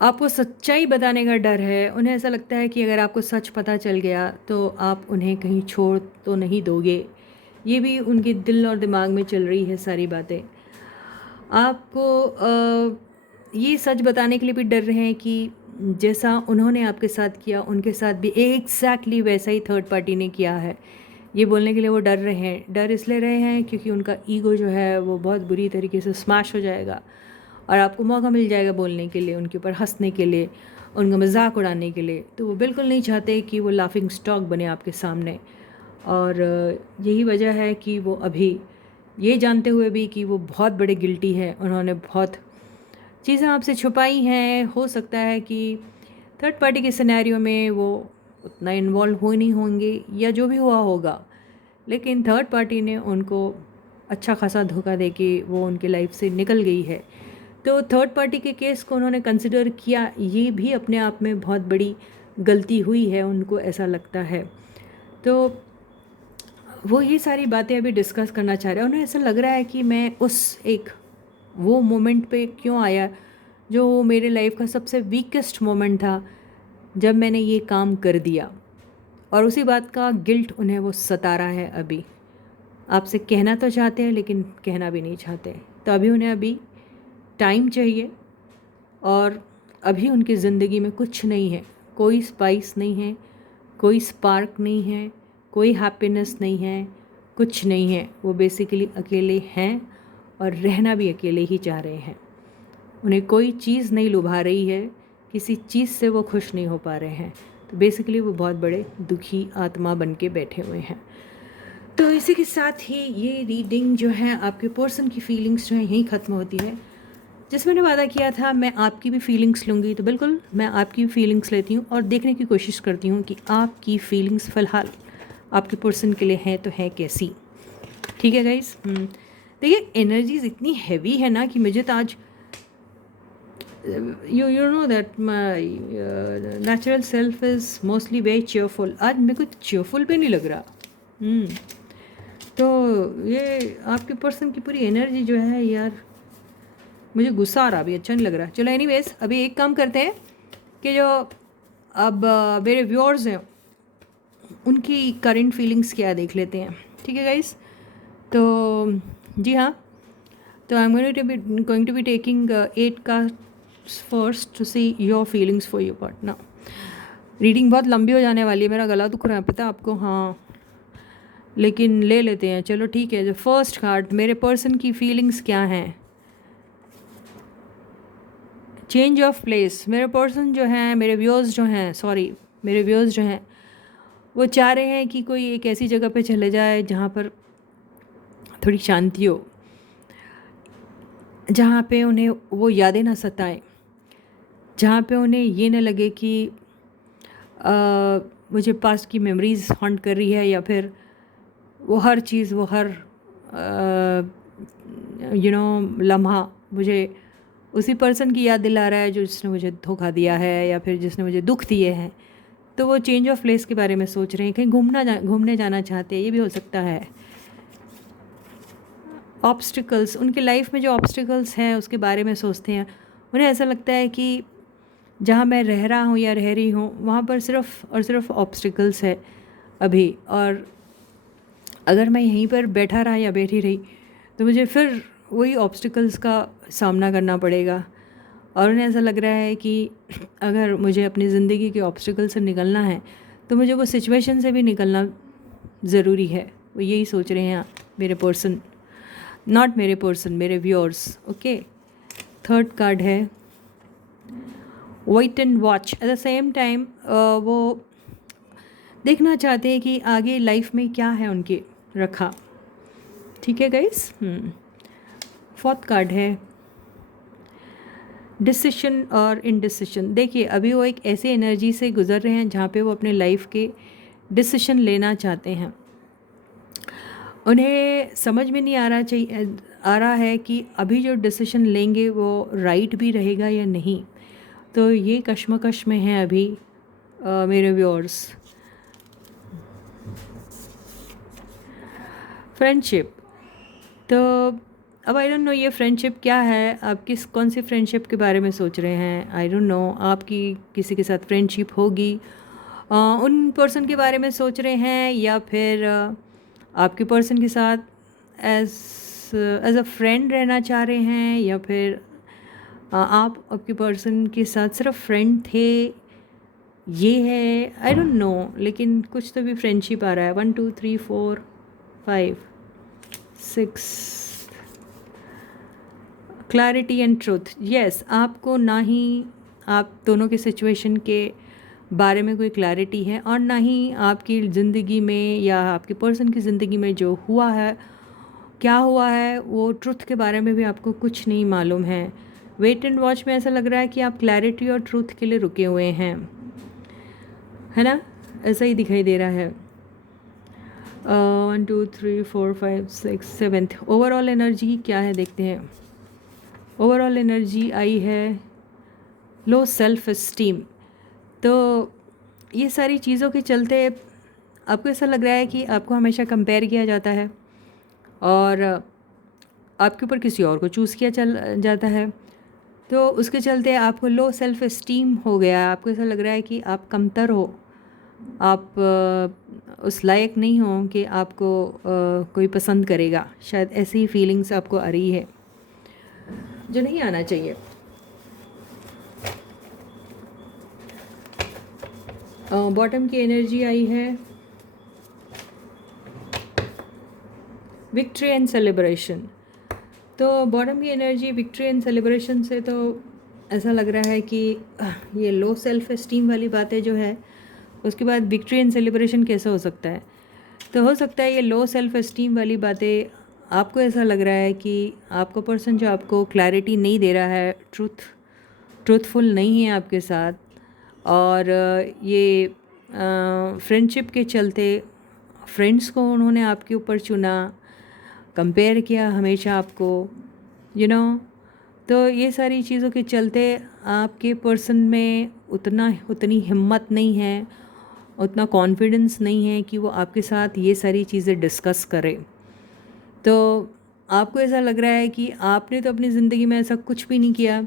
आपको सच्चाई बताने का डर है। उन्हें ऐसा लगता है कि अगर आपको सच पता चल गया तो आप उन्हें कहीं छोड़ तो नहीं दोगे। ये भी उनके दिल और दिमाग में चल रही है सारी बातें। आपको ये सच बताने के लिए भी डर रहे हैं कि जैसा उन्होंने आपके साथ किया उनके साथ भी एग्जैक्टली वैसा ही थर्ड पार्टी ने किया है। ये बोलने के लिए वो डर रहे हैं। डर इसलिए रहे हैं क्योंकि उनका ईगो जो है वो बहुत बुरी तरीके से स्मैश हो जाएगा, और आपको मौका मिल जाएगा बोलने के लिए, उनके ऊपर हंसने के लिए, उनका मजाक उड़ाने के लिए। तो वो बिल्कुल नहीं चाहते कि वो लाफिंग स्टॉक बने आपके सामने, और यही वजह है कि वो अभी ये जानते हुए भी कि वो बहुत बड़े गिल्टी है, उन्होंने बहुत चीज़ें आपसे छुपाई हैं। हो सकता है कि थर्ड पार्टी के सिनेरियो में वो उतना इन्वॉल्व हो नहीं होंगे, या जो भी हुआ होगा, लेकिन थर्ड पार्टी ने उनको अच्छा खासा धोखा दे के वो उनके लाइफ से निकल गई है। तो थर्ड पार्टी के केस को उन्होंने कंसिडर किया, ये भी अपने आप में बहुत बड़ी गलती हुई है, उनको ऐसा लगता है। तो वो ये सारी बातें अभी डिस्कस करना चाह रहे हैं। उन्हें ऐसा लग रहा है कि मैं वो मोमेंट पे क्यों आया जो मेरे लाइफ का सबसे वीकेस्ट मोमेंट था, जब मैंने ये काम कर दिया, और उसी बात का गिल्ट उन्हें वो सता रहा है। अभी आपसे कहना तो चाहते हैं लेकिन कहना भी नहीं चाहते। तो अभी टाइम चाहिए, और अभी उनकी ज़िंदगी में कुछ नहीं है, कोई स्पाइस नहीं है, कोई स्पार्क नहीं है, कोई हैप्पीनेस नहीं है, कुछ नहीं है। वो बेसिकली अकेले हैं, और रहना भी अकेले ही चाह रहे हैं। उन्हें कोई चीज़ नहीं लुभा रही है, किसी चीज़ से वो खुश नहीं हो पा रहे हैं। तो बेसिकली वो बहुत बड़े दुखी आत्मा बन के बैठे हुए हैं। तो इसी के साथ ही ये रीडिंग जो है आपके पर्सन की फीलिंग्स जो है यहीं ख़त्म होती है। जैसे मैंने वादा किया था मैं आपकी भी फीलिंग्स लूँगी, तो बिल्कुल मैं आपकी भी फीलिंग्स लेती हूँ और देखने की कोशिश करती हूँ कि आपकी फीलिंग्स फ़िलहाल आपके पर्सन के लिए हैं तो है कैसी। ठीक है गाइस। देखिए एनर्जीज इतनी हैवी है ना कि मुझे तो आज you know that my natural self is mostly very cheerful। आज मेरे को cheerful भी नहीं लग रहा। तो ये आपके पर्सन की पूरी एनर्जी जो है यार, मुझे गुस्सा आ रहा, अभी अच्छा नहीं लग रहा। चलो एनीवेज, अभी एक काम करते हैं कि जो अब मेरे व्यूअर्स हैं उनकी करंट फीलिंग्स क्या है देख लेते हैं। ठीक है गाइस। तो जी हाँ, तो I am going to be taking 8 cards first to see your feelings for your partner. Reading बहुत लंबी हो जाने वाली है, मेरा गला दुख रहा है पता है आपको। हाँ लेकिन ले लेते हैं, चलो ठीक है। जो फर्स्ट कार्ड, मेरे पर्सन की फीलिंग्स क्या हैं। Change of place. मेरे पर्सन जो हैं, मेरे व्यूअर्स जो हैं, मेरे व्यूअर्स जो हैं वो चाह रहे हैं कि कोई एक ऐसी जगह पे चले जाए जहाँ पर थोड़ी शांति हो, जहाँ पे उन्हें वो यादें ना सताएं, जहाँ पे उन्हें ये न लगे कि मुझे पास्ट की मेमोरीज़ हॉन्ट कर रही है, या फिर वो हर चीज़, वो हर लम्हा मुझे उसी पर्सन की याद दिला रहा है जो जिसने मुझे धोखा दिया है या फिर जिसने मुझे दुख दिए हैं। तो वो चेंज ऑफ प्लेस के बारे में सोच रहे हैं, कहीं घूमने जाना चाहते हैं, ये भी हो सकता है। ऑब्स्टिकल्स, उनके लाइफ में जो ऑब्स्टिकल्स हैं उसके बारे में सोचते हैं। उन्हें ऐसा लगता है कि जहाँ मैं रह रहा हूँ या रह रही हूँ वहाँ पर सिर्फ़ और सिर्फ ऑब्स्टिकल्स है अभी, और अगर मैं यहीं पर बैठा रहा या बैठी रही तो मुझे फिर वही ऑब्स्टिकल्स का सामना करना पड़ेगा। और उन्हें ऐसा लग रहा है कि अगर मुझे अपनी ज़िंदगी के ऑब्स्टिकल से निकलना है तो मुझे वो सिचुएशन से भी निकलना ज़रूरी है। वो यही सोच रहे हैं मेरे पर्सन, नॉट मेरे पर्सन, मेरे व्यूअर्स। ओके, थर्ड कार्ड है wait and watch. At the same time वो देखना चाहते हैं कि आगे लाइफ में क्या है उनके रखा। ठीक है गाइस। फोर्थ कार्ड है डिसीशन और इनडिसीशन। देखिए अभी वो एक ऐसी एनर्जी से गुजर रहे हैं जहाँ पे वो अपने लाइफ के डिसीशन लेना चाहते हैं। उन्हें समझ में नहीं आ रहा है कि अभी जो डिसीशन लेंगे वो राइट भी रहेगा या नहीं। तो ये कश्मकश में है अभी मेरे व्यूअर्स। फ्रेंडशिप, तो अब आई डोंट नो ये फ्रेंडशिप क्या है, आप कौन सी फ्रेंडशिप के बारे में सोच रहे हैं। आई डोंट नो, आपकी किसी के साथ फ्रेंडशिप होगी, उन पर्सन के बारे में सोच रहे हैं, या फिर आपके पर्सन के साथ एज अ फ्रेंड रहना चाह रहे हैं, या फिर आप आपके पर्सन के साथ सिर्फ फ्रेंड थे। ये है आई डोंट नो, लेकिन कुछ तो भी फ्रेंडशिप आ रहा है। 1 2 3 4 5 6 क्लैरिटी एंड ट्रूथ। यस, आपको ना ही आप दोनों के सिचुएशन के बारे में कोई क्लैरिटी है, और ना ही आपकी ज़िंदगी में या आपके पर्सन की ज़िंदगी में जो हुआ है, क्या हुआ है, वो ट्रुथ के बारे में भी आपको कुछ नहीं मालूम है। वेट एंड वॉच में ऐसा लग रहा है कि आप क्लैरिटी और ट्रूथ के लिए रुके हुए हैं, है ना, ऐसा ही दिखाई दे रहा है। 1 2 3 4 5 6 7 ओवरऑल एनर्जी क्या है देखते हैं। ओवरऑल एनर्जी आई है लो सेल्फ एस्टीम। तो ये सारी चीज़ों के चलते आपको ऐसा लग रहा है कि आपको हमेशा कंपेयर किया जाता है और आपके ऊपर किसी और को चूज़ किया चल जाता है, तो उसके चलते आपको लो सेल्फ एस्टीम हो गया है। आपको ऐसा लग रहा है कि आप कमतर हो, आप उस लायक नहीं हो कि आपको कोई पसंद करेगा। शायद ऐसी ही फीलिंग्स आपको आ रही है जो नहीं आना चाहिए। बॉटम की एनर्जी आई है विक्ट्री एंड सेलिब्रेशन। तो बॉटम की एनर्जी विक्ट्री एंड सेलिब्रेशन से तो ऐसा लग रहा है कि ये लो सेल्फ एस्टीम वाली बातें जो है, उसके बाद विक्ट्री एंड सेलिब्रेशन कैसे हो सकता है। तो हो सकता है ये लो सेल्फ़ एस्टीम वाली बातें आपको ऐसा लग रहा है कि आपका पर्सन जो आपको क्लैरिटी नहीं दे रहा है, ट्रूथफुल नहीं है आपके साथ, और ये फ्रेंडशिप के चलते फ्रेंड्स को उन्होंने आपके ऊपर चुना, कंपेयर किया हमेशा आपको, यू नो तो ये सारी चीज़ों के चलते आपके पर्सन में उतनी हिम्मत नहीं है, उतना कॉन्फिडेंस नहीं है कि वो आपके साथ ये सारी चीज़ें डिस्कस करे। तो आपको ऐसा लग रहा है कि आपने तो अपनी ज़िंदगी में ऐसा कुछ भी नहीं किया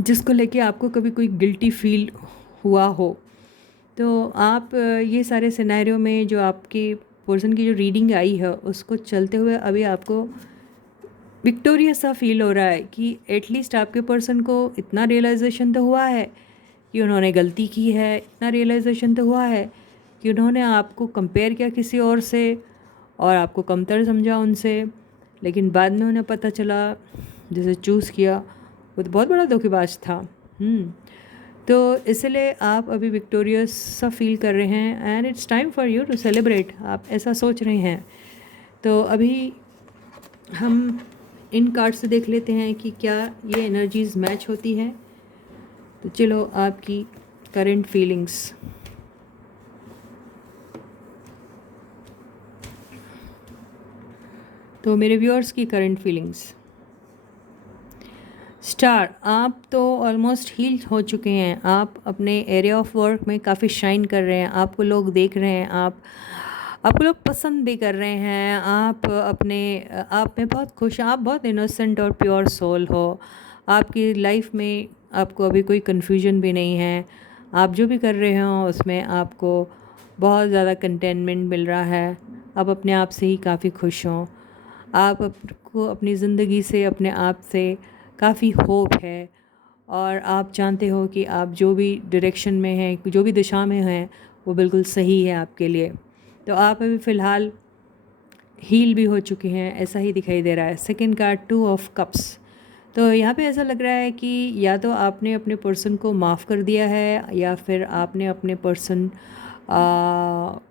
जिसको लेके आपको कभी कोई गिल्टी फील हुआ हो। तो आप ये सारे सिनेरियो में जो आपके पर्सन की जो रीडिंग आई है उसको चलते हुए अभी आपको विक्टोरियस सा फील हो रहा है कि एटलीस्ट आपके पर्सन को इतना रियलाइजेशन तो हुआ है कि उन्होंने गलती की है, इतना रियलाइजेशन तो हुआ है कि उन्होंने आपको कंपेयर किया किसी और से और आपको कमतर समझा उनसे, लेकिन बाद में उन्हें पता चला जिसे चूज़ किया वो तो बहुत बड़ा धोखेबाज था। तो इसलिए आप अभी विक्टोरियस सा फील कर रहे हैं and it's time for you to celebrate, आप ऐसा सोच रहे हैं। तो अभी हम इन कार्ड से देख लेते हैं कि क्या ये एनर्जीज़ मैच होती हैं। तो चलो आपकी करंट फीलिंग्स। तो मेरे व्यूअर्स की करंट फीलिंग्स। स्टार, आप तो ऑलमोस्ट हील हो चुके हैं, आप अपने एरिया ऑफ वर्क में काफ़ी शाइन कर रहे हैं, आपको लोग देख रहे हैं, आपको लोग पसंद भी कर रहे हैं, आप में बहुत खुश हैं, आप बहुत इनोसेंट और प्योर सोल हो, आपकी लाइफ में आपको अभी कोई कन्फ्यूजन भी नहीं है, आप जो भी कर रहे हो उसमें आपको बहुत ज़्यादा कंटेनमेंट मिल रहा है, आप अपने आप से ही काफ़ी खुश हों, आपको अपनी ज़िंदगी से, अपने आप से काफ़ी होप है, और आप जानते हो कि आप जो भी डायरेक्शन में हैं, जो भी दिशा में हैं, वो बिल्कुल सही है आपके लिए। तो आप अभी फ़िलहाल हील भी हो चुके हैं, ऐसा ही दिखाई दे रहा है। Second card 2 of cups. तो यहाँ पे ऐसा लग रहा है कि या तो आपने अपने पर्सन को माफ़ कर दिया है या फिर आपने अपने पर्सन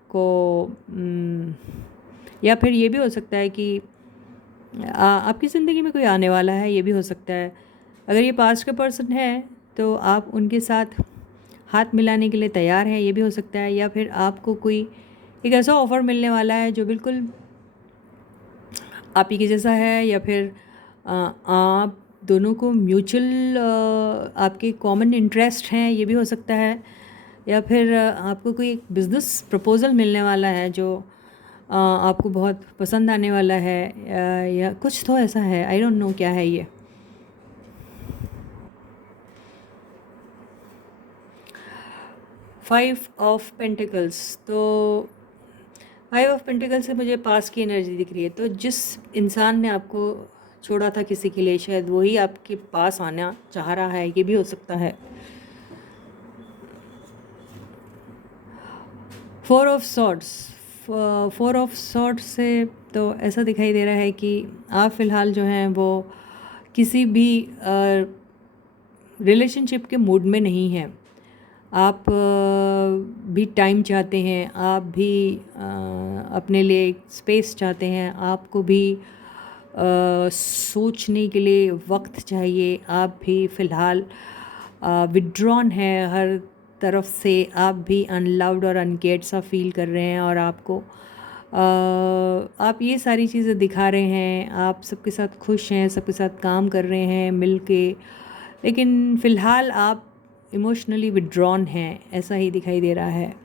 को या फिर ये भी हो सकता है कि आपकी ज़िंदगी में कोई आने वाला है, ये भी हो सकता है। अगर ये पास्ट का पर्सन है तो आप उनके साथ हाथ मिलाने के लिए तैयार हैं, ये भी हो सकता है। या फिर आपको कोई एक ऐसा ऑफ़र मिलने वाला है जो बिल्कुल आप ही के जैसा है, या फिर आप दोनों को म्यूचुअल आपके कॉमन इंटरेस्ट हैं, ये भी हो सकता है। या फिर आपको कोई एक बिज़नेस प्रपोज़ल मिलने वाला है जो आपको बहुत पसंद आने वाला है, या कुछ तो ऐसा है, आई डोंट नो क्या है ये। Five of pentacles. तो फाइव ऑफ पेंटिकल्स से मुझे पास की एनर्जी दिख रही है। तो जिस इंसान ने आपको छोड़ा था किसी के लिए, शायद वही आपके पास आना चाह रहा है, ये भी हो सकता है। फोर ऑफ सॉर्ड्स से तो ऐसा दिखाई दे रहा है कि आप फ़िलहाल जो हैं वो किसी भी रिलेशनशिप के मूड में नहीं हैं। आप भी टाइम चाहते हैं, आप भी अपने लिए स्पेस चाहते हैं, आपको भी सोचने के लिए वक्त चाहिए, आप भी फ़िलहाल विड्रॉन है हर तरफ से, आप भी अनलव्ड और अनकेयर्ड सा फील कर रहे हैं, और आपको आप ये सारी चीज़ें दिखा रहे हैं, आप सबके साथ खुश हैं, सबके साथ काम कर रहे हैं मिल के, लेकिन फ़िलहाल आप इमोशनली विड्रॉन हैं, ऐसा ही दिखाई दे रहा है।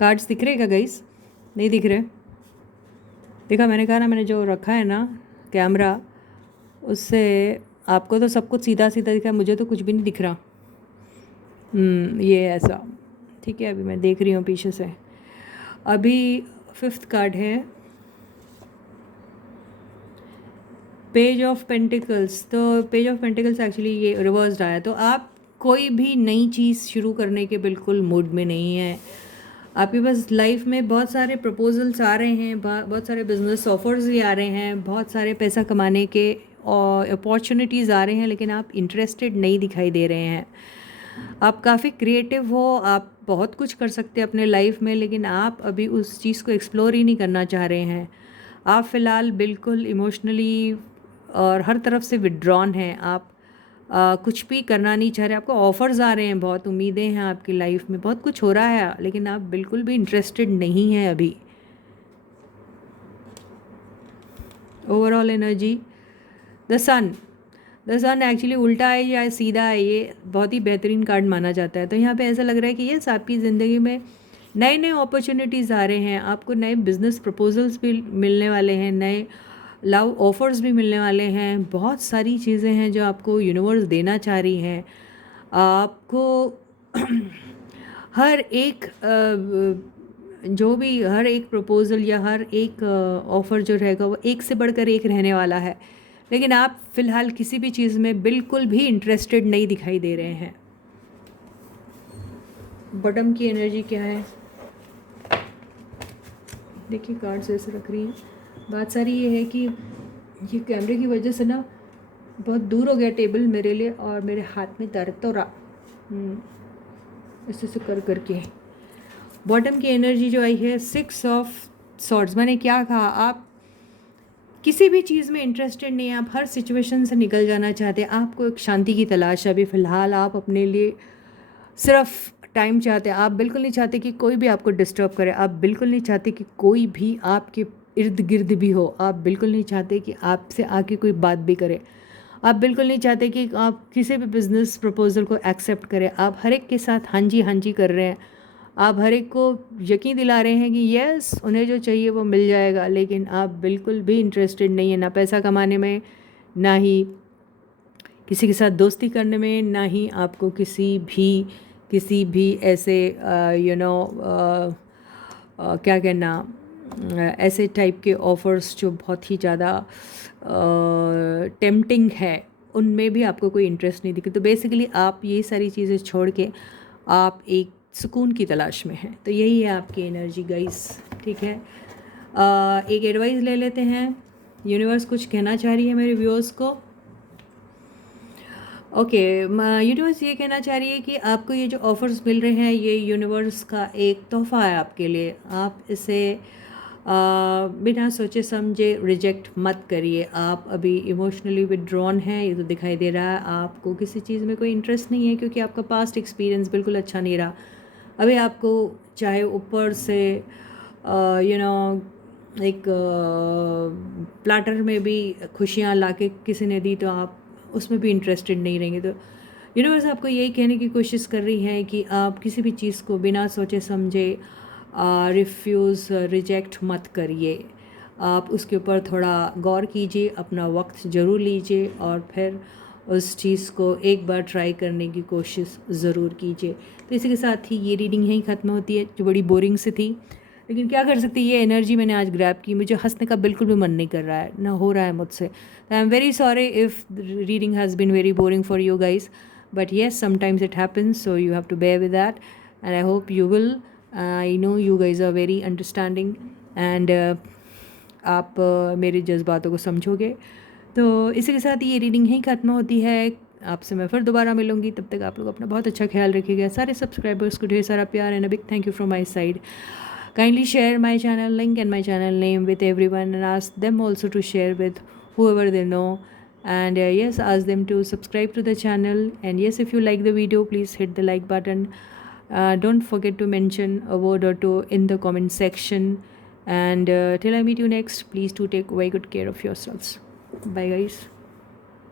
कार्ड्स दिख रहे क्या गाइस? नहीं दिख रहे? देखा, मैंने कहा ना, मैंने जो रखा है ना कैमरा, उससे आपको तो सब कुछ सीधा सीधा दिखा है, मुझे तो कुछ भी नहीं दिख रहा। ये ऐसा ठीक है। अभी मैं देख रही हूँ पीछे से। अभी फिफ्थ कार्ड है पेज ऑफ पेंटिकल्स। तो पेज ऑफ पेंटिकल्स एक्चुअली ये रिवर्स्ड आया। तो आप कोई भी नई चीज़ शुरू करने के बिल्कुल मूड में नहीं है। आपके पास लाइफ में बहुत सारे प्रपोजल्स आ रहे हैं, बहुत सारे बिजनेस ऑफर्स भी आ रहे हैं, बहुत सारे पैसा कमाने के और अपॉर्चुनिटीज़ आ रहे हैं, लेकिन आप इंटरेस्टेड नहीं दिखाई दे रहे हैं। आप काफ़ी क्रिएटिव हो, आप बहुत कुछ कर सकते हैं अपने लाइफ में, लेकिन आप अभी उस चीज़ को एक्सप्लोर ही नहीं करना चाह रहे हैं। आप फ़िलहाल बिल्कुल इमोशनली और हर तरफ से विथड्रॉन हैं। आप कुछ भी करना नहीं चाह रहे। आपको ऑफ़र्स आ रहे हैं, बहुत उम्मीदें हैं आपकी लाइफ में, बहुत कुछ हो रहा है, लेकिन आप बिल्कुल भी इंटरेस्टेड नहीं हैं अभी। Overall energy, the sun. The sun actually उल्टा है या सीधा है, ये बहुत ही बेहतरीन कार्ड माना जाता है। तो यहाँ पे ऐसा लग रहा है कि यस, आपकी ज़िंदगी में नए नए अपॉर्चुनिटीज़ आ रहे हैं, आपको नए बिजनेस प्रपोजल्स भी मिलने वाले हैं, नए लव ऑफर्स भी मिलने वाले हैं। बहुत सारी चीज़ें हैं जो आपको यूनिवर्स देना चाह रही हैं। आपको हर एक जो भी हर एक प्रपोज़ल या हर एक ऑफ़र जो रहेगा वो एक से बढ़कर एक रहने वाला है, लेकिन आप फ़िलहाल किसी भी चीज़ में बिल्कुल भी इंटरेस्टेड नहीं दिखाई दे रहे हैं। बॉटम की एनर्जी क्या है देखिए, कार्ड्स ऐसे रख रही हैं। बात सारी ये है कि ये कैमरे की वजह से ना बहुत दूर हो गया टेबल मेरे लिए, और मेरे हाथ में दर्द तो रहा ऐसे कर करके। बॉटम की एनर्जी जो आई है 6 ऑफ सॉर्ड्स। मैंने क्या कहा, आप किसी भी चीज़ में इंटरेस्टेड नहीं है, आप हर सिचुएशन से निकल जाना चाहते हैं, आपको एक शांति की तलाश है अभी फ़िलहाल। आप अपने लिए सिर्फ टाइम चाहते हैं, आप बिल्कुल नहीं चाहते कि कोई भी आपको डिस्टर्ब करे, आप बिल्कुल नहीं चाहते कि कोई भी आपके इर्द गिर्द भी हो, आप बिल्कुल नहीं चाहते कि आपसे आके कोई बात भी करे, आप बिल्कुल नहीं चाहते कि आप किसी भी बिज़नेस प्रपोज़ल को एक्सेप्ट करें। आप हर एक के साथ हाँ जी कर रहे हैं, आप हर एक को यकीन दिला रहे हैं कि यस, उन्हें जो चाहिए वो मिल जाएगा, लेकिन आप बिल्कुल भी इंटरेस्टेड नहीं है, ना पैसा कमाने में, ना ही किसी के साथ दोस्ती करने में, ना ही आपको किसी भी ऐसे क्या कहना, ऐसे टाइप के ऑफ़र्स जो बहुत ही ज़्यादा टेम्पटिंग है, उनमें भी आपको कोई इंटरेस्ट नहीं दिखे। तो बेसिकली आप ये सारी चीज़ें छोड़ के आप एक सुकून की तलाश में हैं। तो यही है आपकी एनर्जी गाइस, ठीक है। एक एडवाइस ले लेते हैं, यूनिवर्स कुछ कहना चाह रही है मेरे व्यूअर्स को। ओके, यूनिवर्स ये कहना चाह रही है कि आपको ये जो ऑफ़र्स मिल रहे हैं, ये यूनिवर्स का एक तोहफ़ा है आपके लिए। आप इसे बिना सोचे समझे रिजेक्ट मत करिए। आप अभी इमोशनली विथड्रॉन हैं, ये तो दिखाई दे रहा है। आपको किसी चीज़ में कोई इंटरेस्ट नहीं है, क्योंकि आपका पास्ट एक्सपीरियंस बिल्कुल अच्छा नहीं रहा। अभी आपको चाहे ऊपर से एक प्लाटर में भी खुशियाँ लाके किसी ने दी, तो आप उसमें भी इंटरेस्टेड नहीं रहेंगे। तो यूनिवर्स आपको यही कहने की कोशिश कर रही है कि आप किसी भी चीज़ को बिना सोचे समझे रिफ्यूज़ रिजेक्ट मत करिए। आप उसके ऊपर थोड़ा गौर कीजिए, अपना वक्त ज़रूर लीजिए, और फिर उस चीज़ को एक बार ट्राई करने की कोशिश ज़रूर कीजिए। तो इसी के साथ ही ये रीडिंग यहीं ख़त्म होती है, जो बड़ी बोरिंग सी थी, लेकिन क्या कर सकते, ये एनर्जी मैंने आज ग्रैब की। मुझे हंसने का बिल्कुल भी मन नहीं कर रहा है, ना हो रहा है मुझसे। I am very sorry if reading has been very boring for you guys, but yes, sometimes it happens, so you have to bear with that, and I hope you will. I know you guys are very understanding, and आप मेरे जज्बातों को समझोगे। तो इसी के साथ ये reading ही ख़त्म होती है। आपसे मैं फिर दोबारा मिलूंगी, तब तक आप लोग अपना बहुत अच्छा ख्याल रखिएगा। सारे सब्सक्राइबर्स को ढेर सारा प्यार and a big thank you from my side. Kindly share my channel link and my channel name with everyone, and ask them also to share with whoever they know. And yes, ask them to subscribe to the channel. And yes, if you like the video, please hit the like button. Don't forget to mention a word or two in the comment section. And till I meet you next, please do take very good care of yourselves. Bye guys.